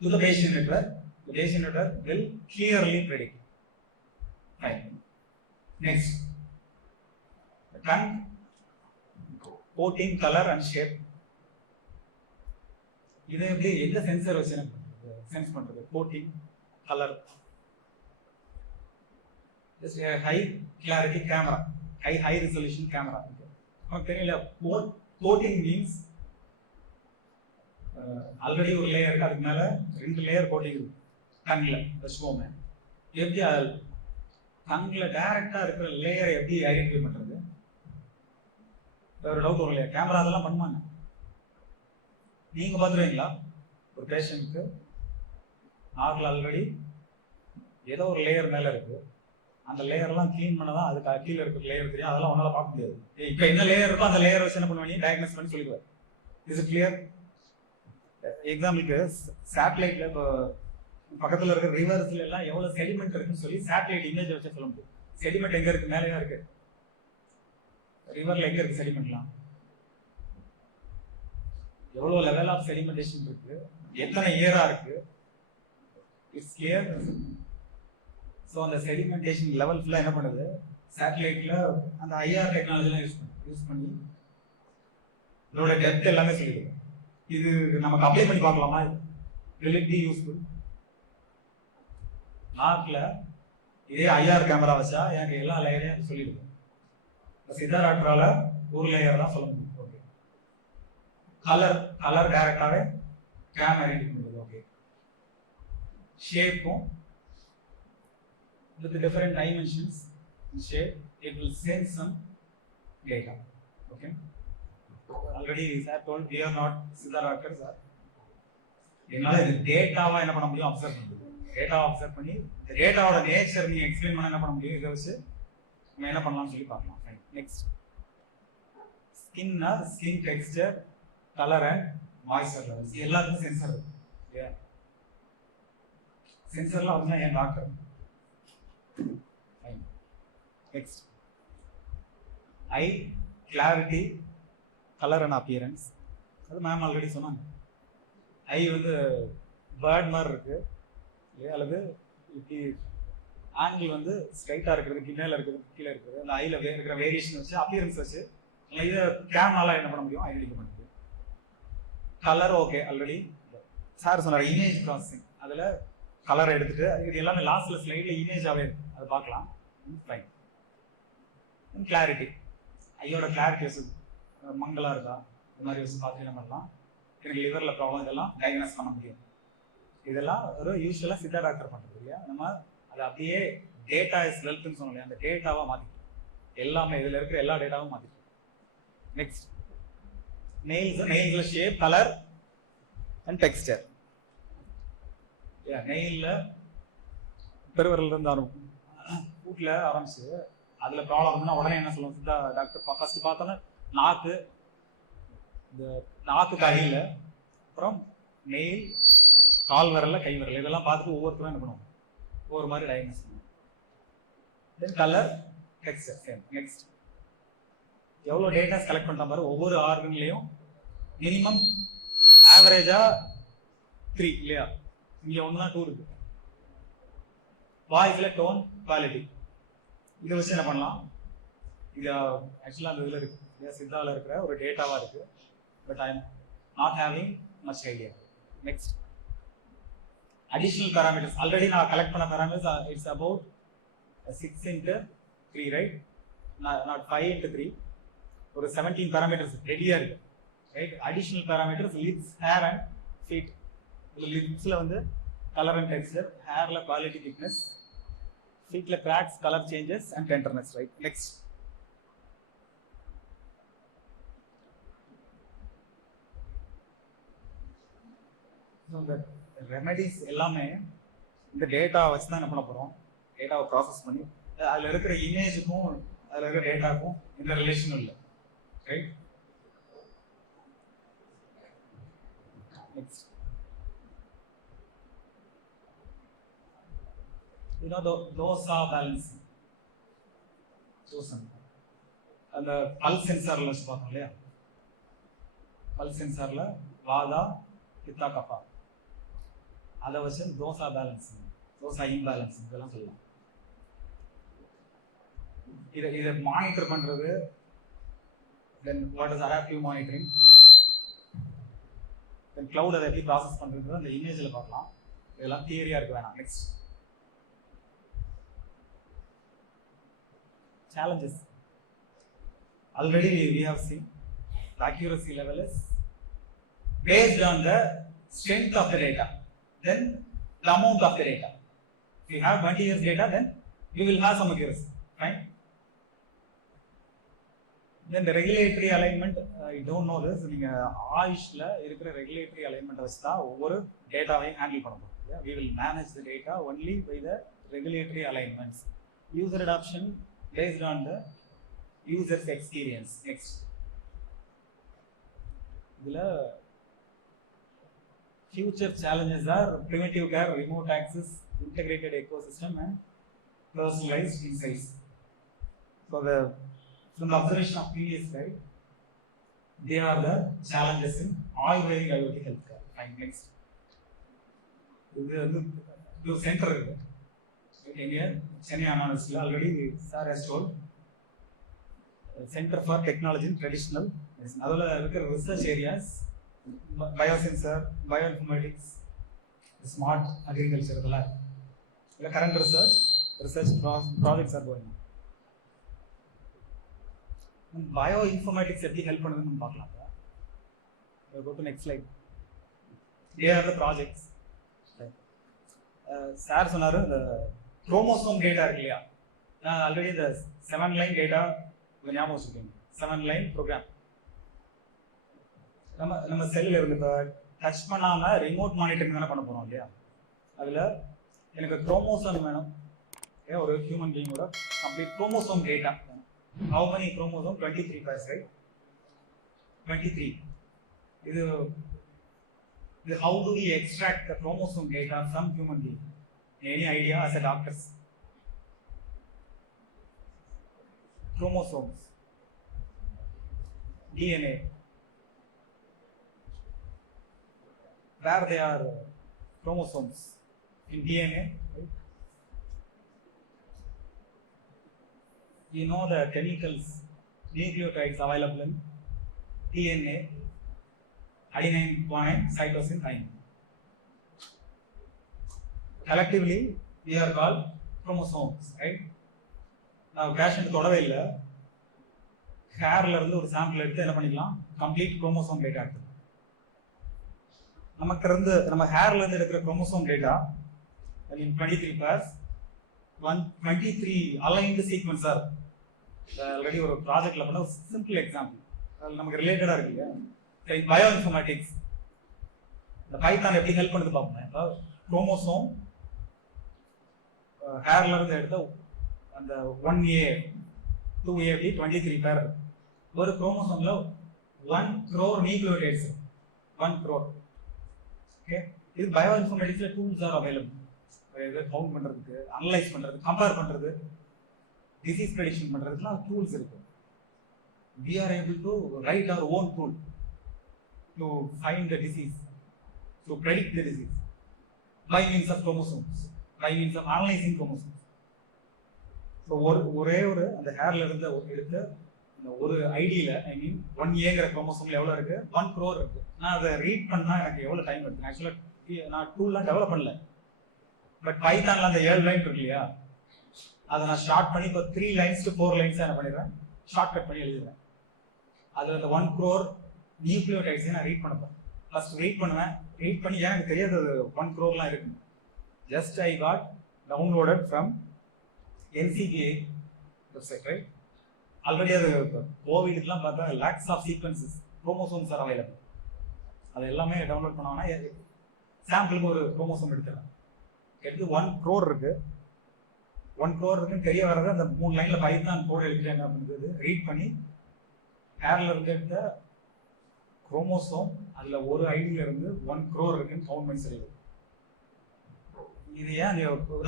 to the patient network. The patient network will clearly predict. Right. Next, the tongue, coating, color and shape. இதை எப்படி எந்த sensor வச்சு sense பண்றது? Coating, colour. High clarity camera, high resolution camera. நமக்கு தெரியல, coating means already ஒரு layer இருக்கு, அதுக்கு மேல 2 லேயர் கோட்டிங் இருக்கு கண்ணில் வச்சுக்கோங்க. எப்படி கண்ணில் டைரக்டா இருக்கிற லேயரை எப்படி ஐடென்டிஃபை பண்றது? ஒரு டவுட் வரலையா? கேமரா அதெல்லாம் பண்ணுவாங்க. நீங்க பாத்துருவீங்களா, ஒரு பேஷண்ட்க்கு நாக்கில் ஆல்ரெடி ஏதோ ஒரு லேயர் மேல இருக்கு, அந்த லேயர்லாம் கிளீன் பண்ணதான் அதுக்கு கீழே இருக்கிற லேயர் தெரியும், அதெல்லாம் உன்னால பார்க்க முடியாது. இப்ப என்ன லேயர் இருக்கோ அந்த லேயர் வச்சு என்ன பண்ணுவீங்க, டயக்னோஸ் பண்ணி சொல்லிடுவார். Is it clear? எக்ஸாம்பிளுக்கு சேட்டலைட்ல இப்போ பக்கத்துல இருக்கிற ரிவர்ஸ்ல எல்லாம் எவ்வளவு செடிமெண்ட் இருக்குன்னு சொல்லி சேட்டலைட் இமேஜ் வச்சு சொல்ல முடியும். செடிமெண்ட் எங்க இருக்கு, மேலேயா இருக்கு. ரிவர்ல எங்க இருக்கு செடிமெண்ட்லாம், எவ்வளவு லெவல் ஆஃப் செடிமெண்டேஷன் இருக்கு, எத்தனை இயரா இருக்கு. It's clear. ஸோ அந்த செடிமெண்டேஷன் லெவல் ஃபுல்லா என்ன பண்ணுது, சேட்டலைட்ல அந்த ஐஆர் டெக்னாலஜிலாம் யூஸ் பண்ணி இதோட டெப்த் எல்லாமே சொல்லிடுது. இது நமக்கு அப்ளை பண்ணி பார்க்கலாமா? will it be useful? நாக்கில் இதே ஐஆர் கேமரா வச்சா எனக்கு எல்லா லேயரையும் சொல்லிடுது. சித்தாராட்ரால ஒரு லேயர் தான் சொல்ல முடியும். ஓகே, கலர் டைரக்டாவே கேம் ஐடென்டிஃபை பண்ணுது. ஓகே, ஷேப்பும் with different dimensions and shape, it will send some data. Okay, already sir told we are not சித்தாராட்கள் சார். என்னால இது டேட்டாவா என்ன பண்ண முடியும், அப்சர்வ் பண்ணுது. டேட்டாவை அப்சர்வ் பண்ணி இந்த டேட்டாவோட நேச்சர் நீங்க எக்ஸ்பிளைன் பண்ண என்ன பண்ண முடியும், இதை வச்சு நம்ம என்ன பண்ணலாம்னு சொல்லி பார்க்கலாம். நெக்ஸ்ட், ஸ்கின்னா skin texture, colour and moisture levels எல்லாத்துக்கும் சென்சர் இருக்கு. சென்சர்லாம் அப்படின்னா என் doctor. Next, eye clarity, colour and appearance. அது மேம் ஆல்ரெடி சொன்னாங்க. ஐ வந்து பேர்ட் மாதிரி இருக்கு இல்லையா, அல்லது இப்படி ஆங்கிள் வந்து ஸ்ட்ரைட்டா இருக்கிறது, கீழே இருக்கிறது, கீழே இருக்குது. அந்த ஐல இருக்கிற வேரியேஷன் வச்சு அப்பியரன்ஸ் வச்சு இதை கேமரால என்ன பண்ண முடியும், ஐடென்டிஃபை பண்ண முடியும். கலர் ஓகே, ஆல்ரெடி சார் சொன்னார். இமேஜ் ப்ராசஸிங், அதுல கலரை எடுத்துட்டு இது எல்லாமே லாஸ்ட்ல ஸ்லைட்ல இமேஜாவே இருக்கு, அது பார்க்கலாம். ஃபைன். கிளாரிட்டி, ஐயோட கிளாரிட்டி வச்சு மங்களா இருக்கா, இந்த மாதிரி வச்சு பார்த்து என்ன பண்ணலாம், எனக்கு லிவரில் ப்ராப்ளம் இதெல்லாம் டயக்னோஸ் பண்ண முடியும். இதெல்லாம் ஒரு யூஸ்வலாக சித்தா டாக்டர் பண்ணுறது இல்லையா. நம்ம அதை அப்படியே டேட்டா இஸ் வெல்த்னு சொன்னோம் இல்லையா, அந்த டேட்டாவாக மாற்றிட்டோம். எல்லாமே இதில் இருக்கிற எல்லா டேட்டாவும் மாற்றிட்டோம். நெக்ஸ்ட் நெயில்ஸில் ஷேப், கலர் அண்ட் டெக்ஸ்டர். நெயிலில் பெருவரிலிருந்து ஆரம்பிக்கும், வீட்டில் ஆரம்பிச்சு அதில் ப்ராப்ளம் இருந்துன்னா உடனே என்ன சொல்லுவோம் சித்தா டாக்டர் ஃபர்ஸ்ட் பார்த்தோன்னா நாக்கு, இந்த நாக்கு கையில், அப்புறம் நெயில், கால் விரல்ல, கை விரல், இதெல்லாம் பார்த்துட்டு ஒவ்வொருத்தரும் என்ன பண்ணுவோம், ஒவ்வொரு மாதிரி டயக்னோஸ் பண்ணுவோம். தென் கலர், டெக்ஸ்டர், சேம். நெக்ஸ்ட் எவ்வளோ டேட்டாஸ் கலெக்ட் பண்ணிட்டா பாரு. ஒவ்வொரு ஆர்கன்லையும் மினிமம் ஆவரேஜா 3 இல்லையா, இங்க 1 தான் 2 இருக்கு. வாய்ஸ்ல டோன், குவாலிட்டி, இதை வச்சு என்ன பண்ணலாம். இது ஆக்சுவலாக அந்த இதில் இருக்கு, சித்தாவில் இருக்கிற ஒரு டேட்டாவா இருக்கு. But I am not having much idea. Next additional parameters. Already நான் கலெக்ட் பண்ண parameters it's about 6x3, right, not 5x3. ஒரு 17 பேராமீட்டர்ஸ் ரெடியா இருக்கு, right. Additional parameters lips, hair and feet. லிப்ஸ்ல வந்து கலர் அண்ட் டெக்ஸ்டர், ஹேர்ல குவாலிட்டி, திக்னஸ், ஃபீட்ல cracks, colour changes and tenderness, right. Next remedies எல்லாமே இந்த டேட்டா வச்சு தான் என்ன பண்ண போறோம், டேட்டாவை ப்ராசஸ் பண்ணி அதுல இருக்கிற இமேஜுக்கும் அதுல இருக்கிற டேட்டாக்கும் எந்த ரிலேஷனும் இல்லை, ரைட். நெக்ஸ்ட் தோசா பேலன்சிங், அந்த பல்ஸ் சென்சார்ல வச்சு பார்த்தோம் இல்லையா. பல்ஸ் சென்சார்ல வாதா, பித்தா, கஃபா, அதை வச்சு தோசா பேலன்சிங், தோசா இம்பேலன்சிங் இதெல்லாம் சொல்லலாம். இதை மானிட்டர் பண்றது. Then what is adaptive monitoring, then cloud அதை எப்படி ப்ராசஸ் பண்றது அந்த இமேஜில் பார்க்கலாம். இதெல்லாம் தியரியா இருக்கு வேணாம். Next challenges. Already we have seen the accuracy level is based on the strength of the data, then the amount of the data. If you have 20 years data, then you will have some accuracy, fine. Then the regulatory alignment, I don't know this. நீங்க ஆயுஷ்ல இருக்கிற regulatory alignment வச்சு தான் ஒவ்வொரு டேட்டாவையும் handle பண்ண போறோம். We will manage the data only by the regulatory alignments. User adoption based on the user's experience. Next இதுல future challenges are primitive care, remote access, integrated ecosystem and personalized insights. So from the observation of previous slide, they are the challenges in Ayurvedic IoT healthcare. Fine. Next இது centre இருக்கு இங்க சென்னை அனாலிசிஸ்ல. Already sir has told centre for technology in traditional medicine. அதில் இருக்கிற research areas biosensor, bioinformatics, smart agriculture, இதெல்லாம் இல்லை. Current research projects are going. Bioinformatics எப்படி help பண்ணுதுன்னு நம்ம பார்க்கலாம். Go to next slide. Here are the projects. Sir சொன்னாரு இந்த குரோமோசோம் டேட்டா இருக்கு இல்லையா. நான் ஆல்ரெடி இந்த 7 லைன் டேட்டா ஞாபகம் வச்சுக்கோங்க. 7 லைன் ப்ரோக்ராம் நம்ம செல்லில் இருந்து இப்போ டச் பண்ணாம ரிமோட் மானிட்டரிங் தானே பண்ண போறோம் இல்லையா. அதுல எனக்கு குரோமோசோம் வேணும், ஒரு ஹியூமன் பீயிங்கோட complete chromosome data. How many chromosome? 23 pairs, right? 23. இது how do we extract the chromosome data from human being? Any idea as a doctors? Chromosomes, DNA, where they are chromosomes in DNA, right? You know the chemicals, nucleotides available in DNA, adenine, guanine, cytosine, thymine. Collectively, they are called chromosomes, right? Now, patient தொடவே இல்லை, ஹேர்ல இருந்து ஒரு sample எடுத்து என்ன பண்ணிக்கலாம், complete chromosome data எடுத்துக்கலாம். நமக்கு இருந்து நம்ம ஹேர்ல இருந்து எடுக்கிற chromosome data in 23 pairs 123 aligned sequence are already ஒரு ப்ராஜெக்ட்ல பண்ண ஒரு சிம்பிள் எக்ஸாம்பிள் அது நமக்கு ரிலேட்டடா இருக்கு இல்லையா பயோ இன்ஃபர்மேட்டிக்ஸ் இந்த பைத்தான் எப்படி ஹெல்ப் பண்ணுது பார்ப்போம் குரோமோசோம் ஹேர்ல இருந்து எடுத்த அந்த 1A 2A அப்படி 23 பேர் ஒரு குரோமோசோம்ல 1 crore நியூக்ளியோடைட்ஸ் 1 crore ஓகே இது பயோ இன்ஃபர்மேட்டிக்ஸ்ல டூல்ஸ் ஆர் அவைலபிள் இதை கவுண்ட் பண்றதுக்கு அனலைஸ் பண்றது கம்பேர் பண்றது டிசீஸ் ப்ரெடிக்ஷன் பண்றதுக்குலாம் டூல்ஸ் இருக்கு we are able to write our own tool to find the disease to predict the disease by means of chromosomes by means of analyzing chromosomes so ஒரே ஒரு அந்த ஹேர்ல இருந்து எடுத்த இந்த ஒரு ஐடியில ஐ மீன் 1Aங்கிற குரோமோசோம்ல எவ்வளவு இருக்கு 1 crore இருக்கு நான் அதை ரீட் பண்ணா எனக்கு எவ்வளவு டைம் எடுத்து ஆக்சுவலா நான் டூல்லாம் டெவலப் பண்ணல பட் பைத்தான்ல அந்த 7 லைன் இருக்கு இல்லையா அதை நான் ஷார்ட் பண்ணி இப்போ 3 லைன்ஸ் டு 4 லைன்ஸ் என்ன பண்ணிடுறேன் ஷார்ட் கட் பண்ணி எழுதுறேன் அதுல அந்த 1 crore நியூக்ளியோடைட்ஸ் நான் ரீட் பண்ணப்பேன் ஃபர்ஸ்ட் ரீட் பண்ணுவேன் ரீட் பண்ணி எனக்கு தெரியாது அது 1 crore இருக்கு just I got downloaded from NCBI website right already அது கோவிட்லாம் பார்த்தா lakhs of sequences chromosomes are available அது எல்லாமே டவுன்லோட் பண்ணோம்னா சாம்பிளுக்கு ஒரு குரோமோசோம் எடுத்துக்கலாம் எடுத்து 1 crore இருக்கு 1 crore இருக்குன்னு தெரிய வர்றது அந்த 3 லைன்ல பைத்தான் கோட் எழுதிட்டு என்ன பண்ணுறது ரீட் பண்ணி ஹேர்ல இருந்து எடுத்த குரோமோசோம் அதுல ஒரு ஐடியில இருந்து 1 crore இருக்குன்னு கவுண்ட் பண்ணி சொல்லுது இது ஏன்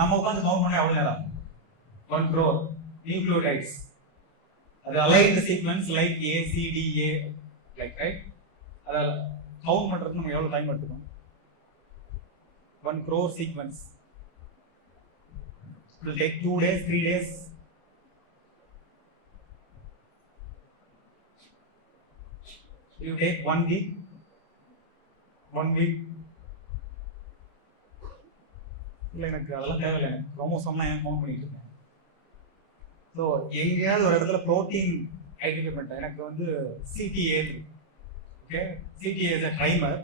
நம்ம உட்காந்து கவுண்ட் பண்ண எவ்வளவு நேரம் 1 crore நியூக்ளியோடைட்ஸ் அது aligned sequence like ACDA like right அதை கவுண்ட் பண்றதுக்கு நம்ம எவ்வளவு டைம் எடுத்துக்கணும் 1 crore sequence it will take 2 days 3 days you take 1 week இல்லை எனக்கு அதெல்லாம் தேவையில்லை எனக்கு குரோமோசோம்லாம் ஏன் கவுண்ட் பண்ணிட்டு இருக்கேன் ஸோ எங்கேயாவது ஒரு இடத்துல ப்ரோட்டீன் ஐடென்டிஃபை பண்ணிட்டேன் எனக்கு வந்து CTA okay CTA is a trimer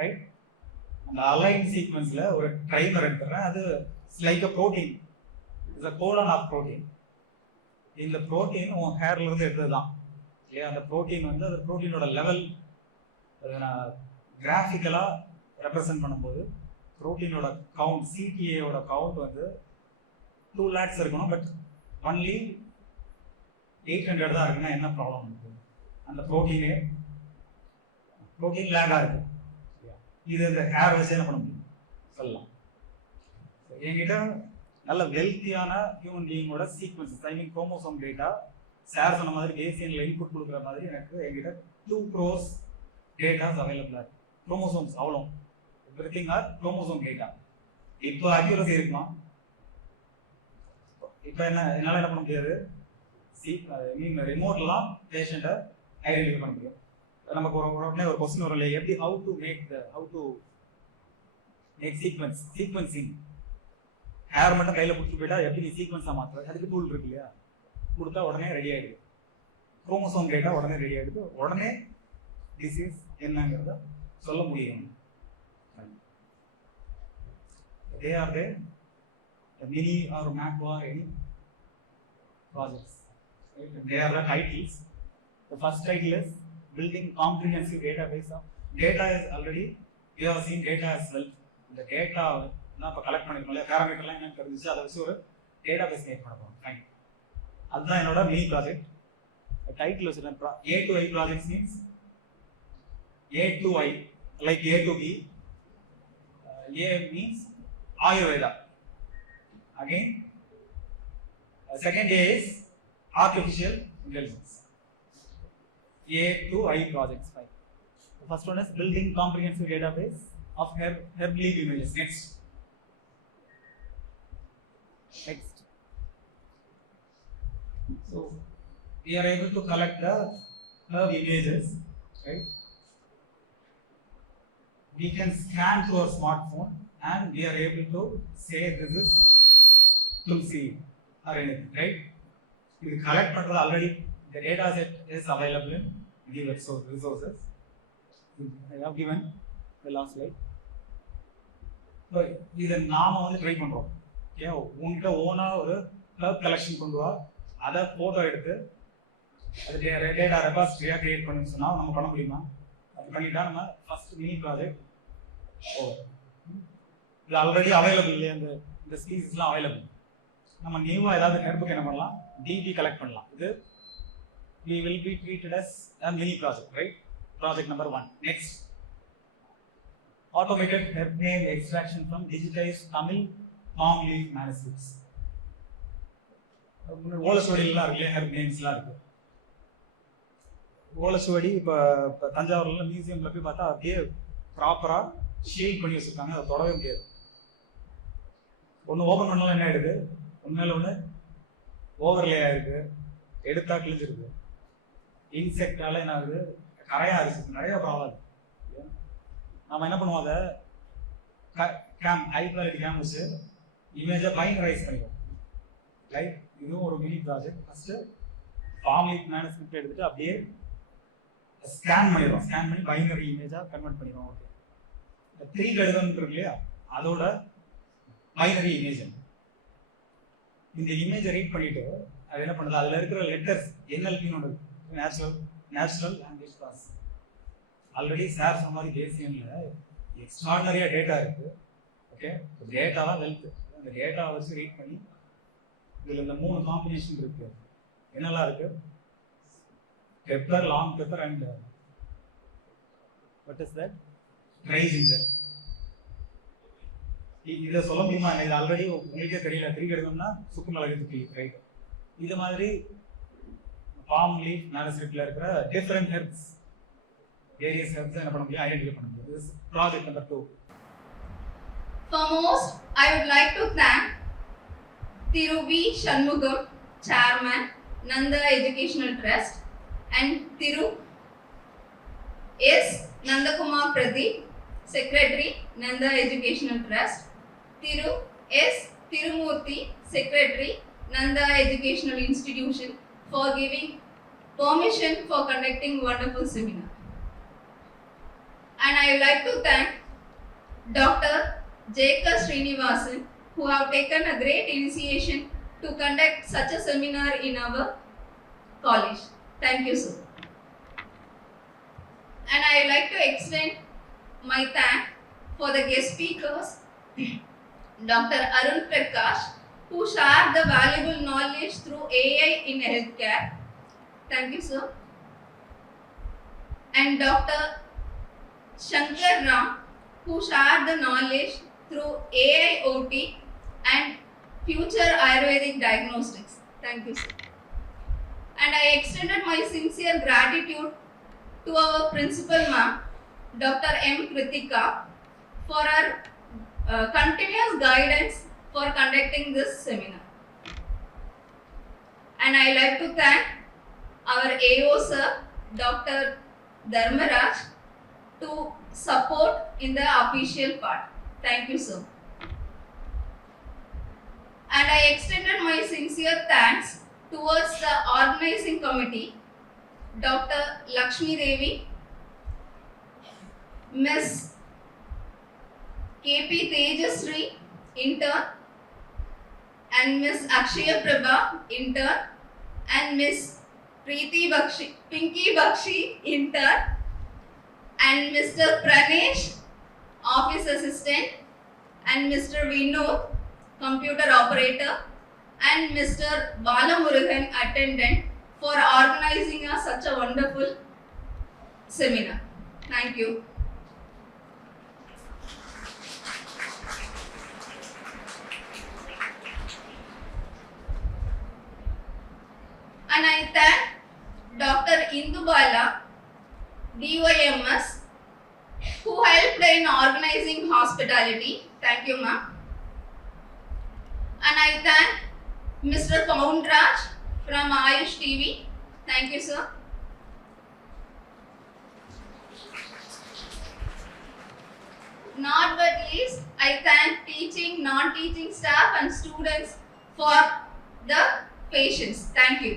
right அந்த அலைன் சீக்வன்ஸ்ல ஒரு ட்ரைமர் எடுத்துறேன் அது like a protein is a colon of protein இந்த ப்ரோட்டீன் உன் ஹேர்ல இருந்து எடுத்ததுதான் இல்லையா அந்த ப்ரோட்டீன் வந்து அந்த ப்ரோட்டீனோட லெவல் நான் கிராஃபிக்கலா ரெப்ரசென்ட் பண்ணும்போது ப்ரோட்டீனோட கவுண்ட் CTAயோட கவுண்ட் வந்து 2 lakhs இருக்கணும் பட் ஒன்லி 800 தான் இருக்குன்னா என்ன ப்ராப்ளம் இருக்கு அந்த ப்ரோட்டீன் லேகா இருக்கு இது இந்த ஹேர் வச்சு என்ன பண்ண முடியும் சொல்லலாம் என்கிட்ட நல்ல வெல்த்தியான ஹியூமன் பீயிங்கோட சீக்வன்சஸ் ஐ மீன் குரோமோசோம் டேட்டா சார் சொன்ன மாதிரி பேசியன்ல இன்புட் கொடுக்குற மாதிரி எனக்கு என்கிட்ட 2 crore டேட்டாஸ் அவைலபிளா இருக்கு குரோமோசோம்ஸ் அவ்வளோ எவ்ரிதிங் ஆர் குரோமோசோம் டேட்டா இப்போ அக்யூரசி இருக்குமா இப்போ என்னால் என்ன பண்ண முடியாது ரிமோட்லாம் பேஷண்ட்டை ஐடென்டிஃபை பண்ண முடியும் நமக்கு உடனே ஒரு கொஸ்டின் வரும் இல்லையா எப்படி how to make sequencing hair மட்டும் கையில் பிடிச்சி போயிட்டா எப்படி நீ சீக்வன்ஸாக மாற்றுறது அதுக்கு டூல் இருக்கு இல்லையா கொடுத்தா உடனே ரெடி ஆகிடுது குரோமோசோம் டேட்டா உடனே ரெடி ஆகிடுது உடனே டிசீஸ் என்னங்கிறத சொல்ல முடியும் they are there the mini or macro or any projects right? They are the titles. The first title is building comprehensive database of data is already you have seen data as well the data நான் இப்போ collect பண்ணிருக்கோம்ல பேராமீட்டர்லாம் என்னன்னு தெரிஞ்சிச்சு அதை வச்சு ஒரு database make பண்ண போகிறோம் fine அதுதான் என்னோட மினி ப்ராஜெக்ட் டைட்டில் வச்சுருக்கேன் A to I projects means A to I like A to B A means Ayurveda again second A is artificial intelligence A to I projects fine the first one is building comprehensive database of herb leaf images next so we are able to collect the herb images right we can scan through our smartphone and we are able to say this is tulsi or anything right you collect பண்றது already the data set is available in the resources I have given the last slide. So இதை நாம வந்து try பண்றோம். Okay, உங்ககிட்ட ஓனா ஒரு herb collection கொண்டு வா, அதை போட்டோ எடுத்து அது டேட்டா ரெபாசிட்டரியா கிரியேட் பண்ணி சொன்னா நம்ம பண்ண முடியுமா? அது பண்ணிட்டா நம்ம ஃபர்ஸ்ட் மினி ப்ராஜெக்ட் இது ஆல்ரெடி அவைலபிள் இல்லையா? இந்த ஸ்பீசிஸ்லாம் அவைலபிள். நம்ம நியூவா ஏதாவது ஹெர்புக்கு என்ன பண்ணலாம்? டிபி கலெக்ட் பண்ணலாம். இது we will be treated as a mini project, right? Project number 1. Next, automated herb name extraction from digitized Tamil palm leaf manuscripts. ஓலசுவடிலாம் இருக்கு, ஹெர்ப் நேம்ஸ்லாம் இருக்கு. ஓலசுவடி இப்போ தஞ்சாவூர்ல மியூசியம்ல போய் பார்த்தா அப்படியே ப்ராப்பரா ஷீல் பண்ணி வச்சிருக்காங்க, அதை தொடவே முடியாது. ஒன்று ஓப்பன் பண்ணாலும் என்ன ஆயிடுது, ஒன்று ஒன்று ஓவர்லே ஆயிருக்கு, எடுத்தா கிழிஞ்சிருக்கு. இன்செக்டால என்ன ஆகுது, கரையா இருக்கு, நிறைய ப்ராப்ளம். நம்ம என்ன பண்ணுவோம், அதை ஹை குவாலிட்டி கேம் வச்சு இமேஜை பைனரைஸ் பண்ணிடுவோம். ரைட், இதுவும் ஒரு mini project. First form leaf manuscript எடுத்துட்டு அப்படியே ஸ்கேன் பண்ணிடுவோம். ஸ்கேன் பண்ணி பைனரி இமேஜா கன்வெர்ட் பண்ணிடுவோம். ஓகே, 3 கடிதம் இருக்கு இல்லையா, அதோட பைனரி இமேஜ். இந்த இமேஜை ரீட் பண்ணிட்டு அது என்ன பண்ணுது, அதுல இருக்கிற லெட்டர்ஸ் என்எல்பின்னு ஒன்று, natural language process. Already sir சொன்ன மாதிரி தேசியம்ல எக்ஸ்ட்ராடனரியா டேட்டா இருக்கு. ஓகே, டேட்டாவா வெல்த். அந்த டேட்டாவை வச்சு ரீட் பண்ணி இதுல இந்த 3 காம்பினேஷன் இருக்கு. என்னெல்லாம் இருக்கு? Pepper, long pepper and what is that, try ginger. இதை சொல்ல முடியுமா? இது ஆல்ரெடி உங்களுக்கே தெரியல. 3 எடுக்கணும்னா சுக்கு மிளகு துக்கி, ரைட்? இது மாதிரி பாம் லீஃப் மேனுஸ்கிரிப்ட்ல இருக்கிற டிஃபரெண்ட் ஹெர்ப்ஸ், வேரியஸ் ஹெர்ப்ஸ் என்ன பண்ண முடியும், ஐடென்டிஃபை பண்ண முடியும். This is project number 2. Foremost, I would like to thank Thiru V. Shanmugam, Chairman, Nanda Educational Trust, and Thiru S. Nandakumar Pradeep, Secretary, Nanda Educational Trust, Thiru S. Tirumurthy, Secretary, Nanda Educational Institution, for giving permission for conducting wonderful seminar. And I would like to thank Dr. J.K. Srinivasan, who have taken a great initiation to conduct such a seminar in our college. Thank you, sir. And I would like to extend my thank for the guest speakers, Dr. Arun Prakash, who shared the valuable knowledge through AI in healthcare. Thank you, sir. And Dr. Shankar Ram, who shared the knowledge through AI OT and future Ayurvedic diagnostics. Thank you, sir. And I extended my sincere gratitude to our principal ma'am, Dr. M. Kritika, for her continuous guidance for conducting this seminar. And I like to thank our AO sir, Dr. Dharmaraj, to support in the official part. Thank you, sir. And I extended my sincere thanks towards the organizing committee, Dr. Lakshmi Devi, Ms. KP Tejasri, intern, and Ms. Akshaya Prabha, intern, and Ms. Pinky Bakshi, intern, and Mr. Pranesh, office assistant, and Mr. Vinod, computer operator, and Mr. Balamurugan, attendant, for organizing such a wonderful seminar. Thank you. And I thank Dr. Indubala, DYMS, who helped in organizing hospitality. Thank you, ma'am. And I thank Mr. Poundraj from Ayush TV. Thank you, sir. Not but least, I thank teaching, non-teaching staff and students for the patience. Thank you.